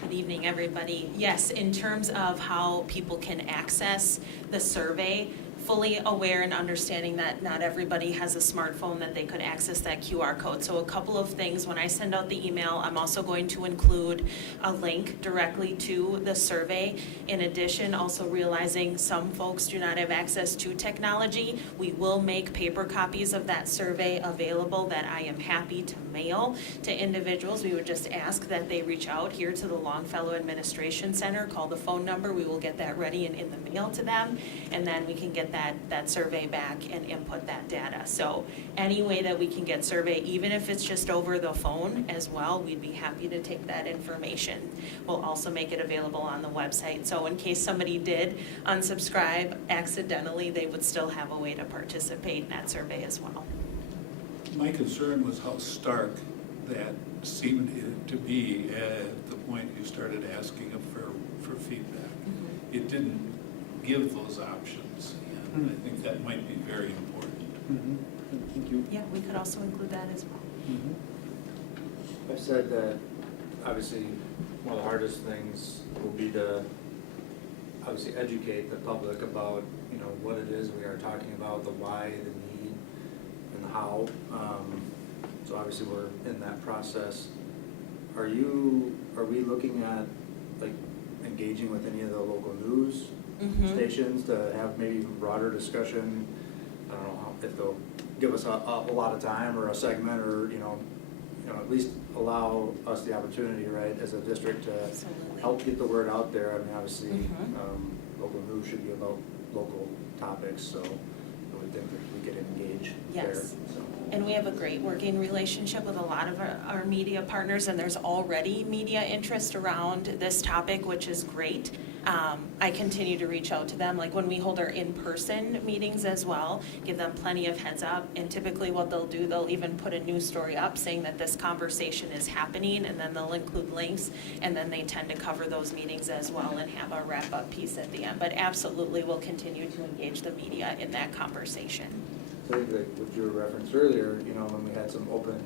Good evening, everybody. Yes, in terms of how people can access the survey, fully aware and understanding that not everybody has a smartphone that they could access that QR code. So a couple of things, when I send out the email, I'm also going to include a link directly to the survey. In addition, also realizing some folks do not have access to technology, we will make paper copies of that survey available that I am happy to mail to individuals. We would just ask that they reach out here to the Longfellow Administration Center, call the phone number, we will get that ready and in the mail to them, and then we can get that survey back and input that data. So any way that we can get survey, even if it's just over the phone as well, we'd be happy to take that information. We'll also make it available on the website. So in case somebody did unsubscribe accidentally, they would still have a way to participate in that survey as well. My concern was how stark that seemed to be at the point you started asking for feedback. Mm-hmm. It didn't give those options, and I think that might be very important. Mm-hmm. Thank you. Yeah, we could also include that as well. Mm-hmm. I've said that obviously one of the hardest things will be to obviously educate the public about what it is we are talking about, the why, the need, and the how. So obviously we're in that process. Are we looking at like engaging with any of the local news stations to have maybe even broader discussion? I don't know if they'll give us a lot of time or a segment, or at least allow us the opportunity, right, as a district to Absolutely. help get the word out there. I mean, obviously, Mhm. local news should be about local topics, so I would think that we could engage there. Yes. So. And we have a great working relationship with a lot of our media partners, and there's already media interest around this topic, which is great. I continue to reach out to them, like when we hold our in-person meetings as well, give them plenty of heads up, and typically what they'll do, they'll even put a news story up saying that this conversation is happening, and then they'll include links, and then they tend to cover those meetings as well and have a wrap-up piece at the end. But absolutely, we'll continue to engage the media in that conversation. So I think like what you referenced earlier, you know, when we had some open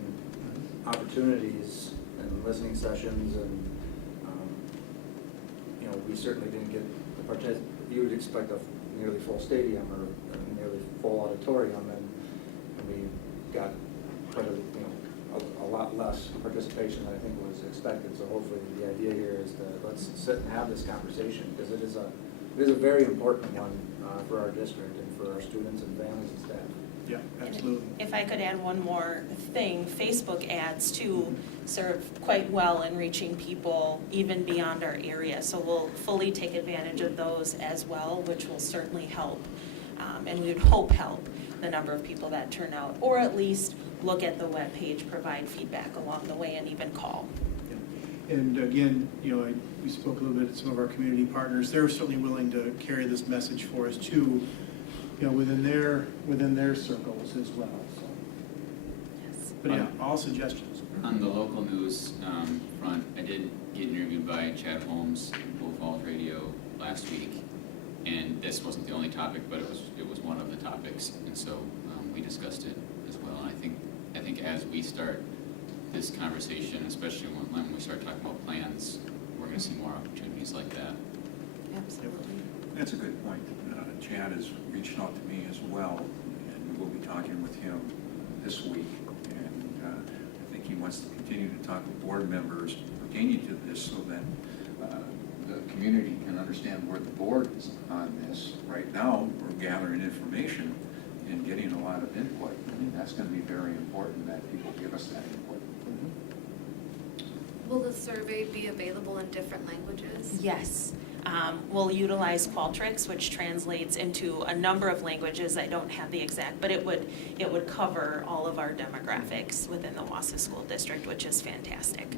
opportunities and listening sessions and, you know, we certainly didn't get the you would expect a nearly full stadium or a nearly full auditorium, and we got quite a, you know, a lot less participation than I think was expected. So hopefully the idea here is that let's sit and have this conversation, because it is a very important one for our district and for our students and families and staff. Yeah, absolutely. If I could add one more thing, Facebook ads too serve quite well in reaching people even beyond our area. So we'll fully take advantage of those as well, which will certainly help, and we would hope help the number of people that turn out, or at least look at the webpage, provide feedback along the way, and even call. And again, you know, we spoke a little bit to some of our community partners. They're certainly willing to carry this message for us too, you know, within their circles as well, so. Yes. But yeah, all suggestions. On the local news front, I did get interviewed by Chad Holmes, Bull Falls Radio, last week, and this wasn't the only topic, but it was one of the topics, and so we discussed it as well. And I think as we start this conversation, especially when we start talking about plans, we're going to see more opportunities like that. Absolutely. That's a good point. Chad has reached out to me as well, and we'll be talking with him this week. And I think he wants to continue to talk with board members pertaining to this so that the community can understand where the board is on this. Right now, we're gathering information and getting a lot of input. I mean, that's going to be very important that people give us that input. Will the survey be available in different languages? Yes. We'll utilize Qualtrics, which translates into a number of languages. I don't have the exact, but it would cover all of our demographics within the Wausau School District, which is fantastic.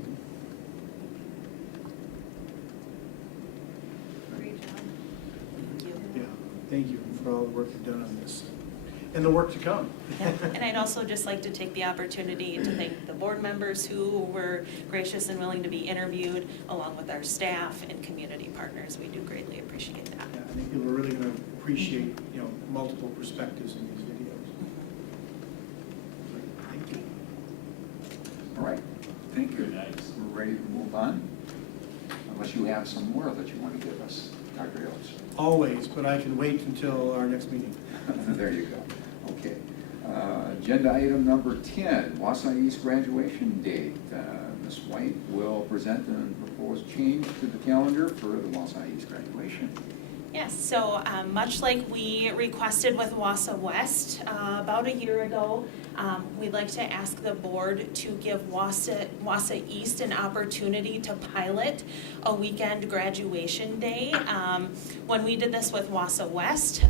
Great job. Thank you. Yeah, thank you for all the work you've done on this. And the work to come. Yeah. And I'd also just like to take the opportunity to thank the board members who were gracious and willing to be interviewed, along with our staff and community partners. We do greatly appreciate that. Yeah, I think people are really going to appreciate, you know, multiple perspectives in these videos. Thank you. All right, thank you. We're ready to move on, unless you have some more that you want to give us, Dr. Hills. Always, but I can wait until our next meeting. There you go. Okay. Agenda item number 10, Wausau East graduation date. Ms. White will present a proposed change to the calendar for the Wausau East graduation. Yes, so much like we requested with Wausau West about a year ago, we'd like to ask the board to give Wausau East an opportunity to pilot a weekend graduation day. When we did this with Wausau West,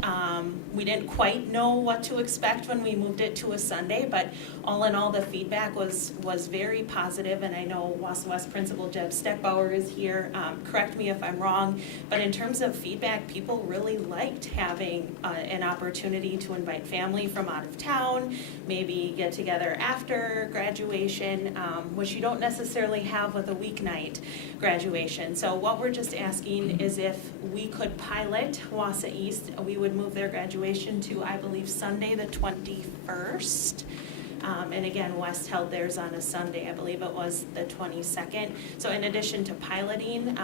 we didn't quite know what to expect when we moved it to a Sunday, but all in all, the feedback was very positive, and I know Wausau West Principal Jeb Steckbauer is here. Correct me if I'm wrong, but in terms of feedback, people really liked having an opportunity to invite family from out of town, maybe get together after graduation, which you don't necessarily have with a weeknight graduation. So what we're just asking is if we could pilot Wausau East, we would move their graduation to, I believe, Sunday the 21st. And again, West held theirs on a Sunday, I believe it was the 22nd. So in addition to piloting,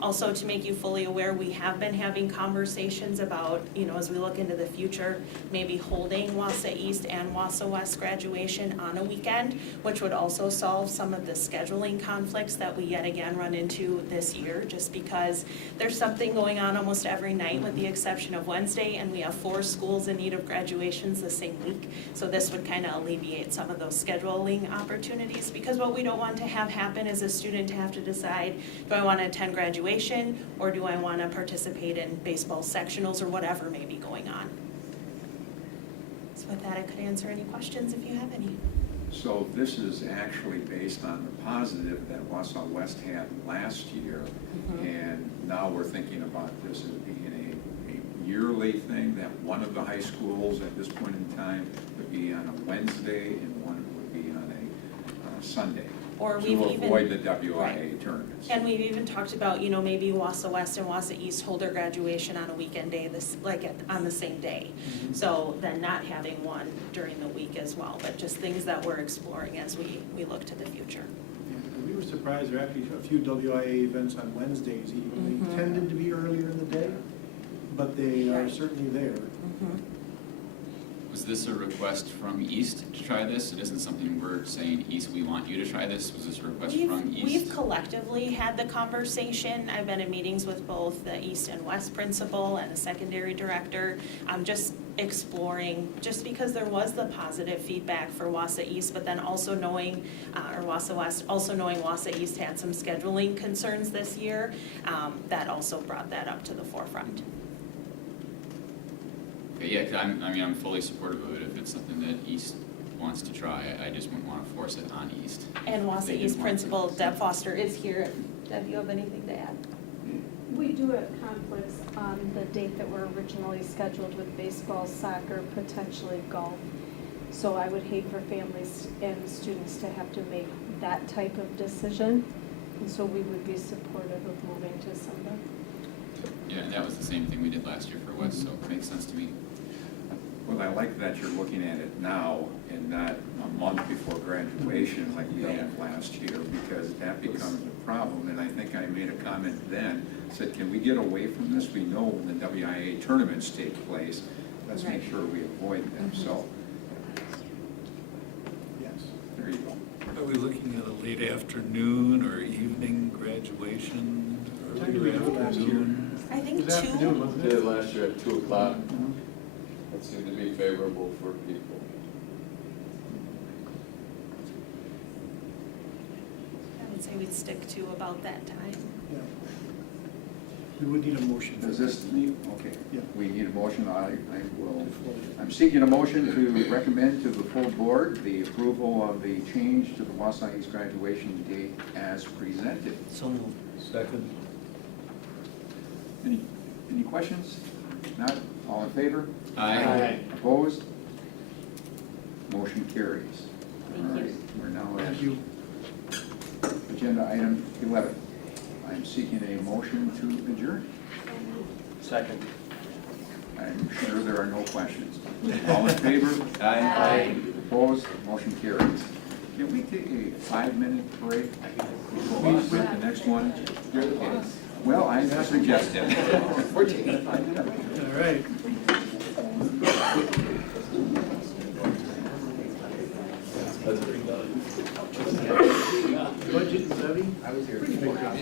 also to make you fully aware, we have been having conversations about, you know, as we look into the future, maybe holding Wausau East and Wausau West graduation on a weekend, which would also solve some of the scheduling conflicts that we yet again run into this year, just because there's something going on almost every night with the exception of Wednesday, and we have 4 schools in need of graduations the same week. So this would kind of alleviate some of those scheduling opportunities. Because what we don't want to have happen is a student to have to decide, do I want to attend graduation or do I want to participate in baseball sectionals or whatever may be going on. So with that, I could answer any questions if you have any. So this is actually based on the positive that Wausau West had last year, and now we're thinking about this as being a yearly thing, that one of the high schools at this point in time would be on a Wednesday and one would be on a Sunday. Or we've to even- avoid the WIA Right. tournaments. And we've even talked about, you know, maybe Wausau West and Wausau East hold their graduation on a weekend day, on the same day. So then not having one during the week as well, but just things that we're exploring as we look to the future. Yeah, we were surprised, there are actually a few WIA events on Wednesdays even. They tended to be earlier in the day, but they are certainly there. Was this a request from East to try this? It isn't something we're saying, East, we want you to try this. Was this a request from East? We've collectively had the conversation. I've been in meetings with both the East and West principal and the secondary director. Just exploring, just because there was the positive feedback for Wausau East, but then also knowing, or Wausau West, also knowing Wausau East had some scheduling concerns this year, that also brought that up to the forefront. Okay, yeah, 'cause I'm fully supportive of it if it's something that East wants to try. I just wouldn't want to force it on East. And They Wausau didn't East want principal Deb Foster is here. Deb, you have anything to add? We do have conflicts on the date that were originally scheduled with baseball, soccer, potentially golf. So I would hate for families and students to have to make that type of decision. And so we would be supportive of moving to Sunday. Yeah, and that was the same thing we did last year for West, so it makes sense to me. Well, I like that you're looking at it now and not a month before graduation like we had last year, because that becomes a problem. And I think I made a comment then, said, can we get away from this? We know when the WIA tournaments take place, let's make sure we avoid them, so. Yes. There you go. Are we looking at a late afternoon or evening graduation? What time did we have it last year? I think It was afternoon, wasn't Did it? it last year at 2 o'clock. That seemed to be favorable for people. I would say we'd stick to about that time. Yeah. We would need a motion. Does this need, okay, Yeah. we need a motion, I'm seeking a motion to recommend to the full board the approval of the change to the Wausau East graduation date as presented. So moved. Second. Any questions? Not, all in favor? Aye. Opposed? Motion carries. Thank All you. right, we're now at Thank you. agenda item 11. I'm seeking a motion to adjourn. Second. I'm sure there are no questions. All in favor? Aye. Opposed? Motion carries. Can we take a 5-minute break before we start the next one? You're the boss. Well, I suggested. We're taking a 5-minute. All right. That's pretty done. Budget levy? I was here before.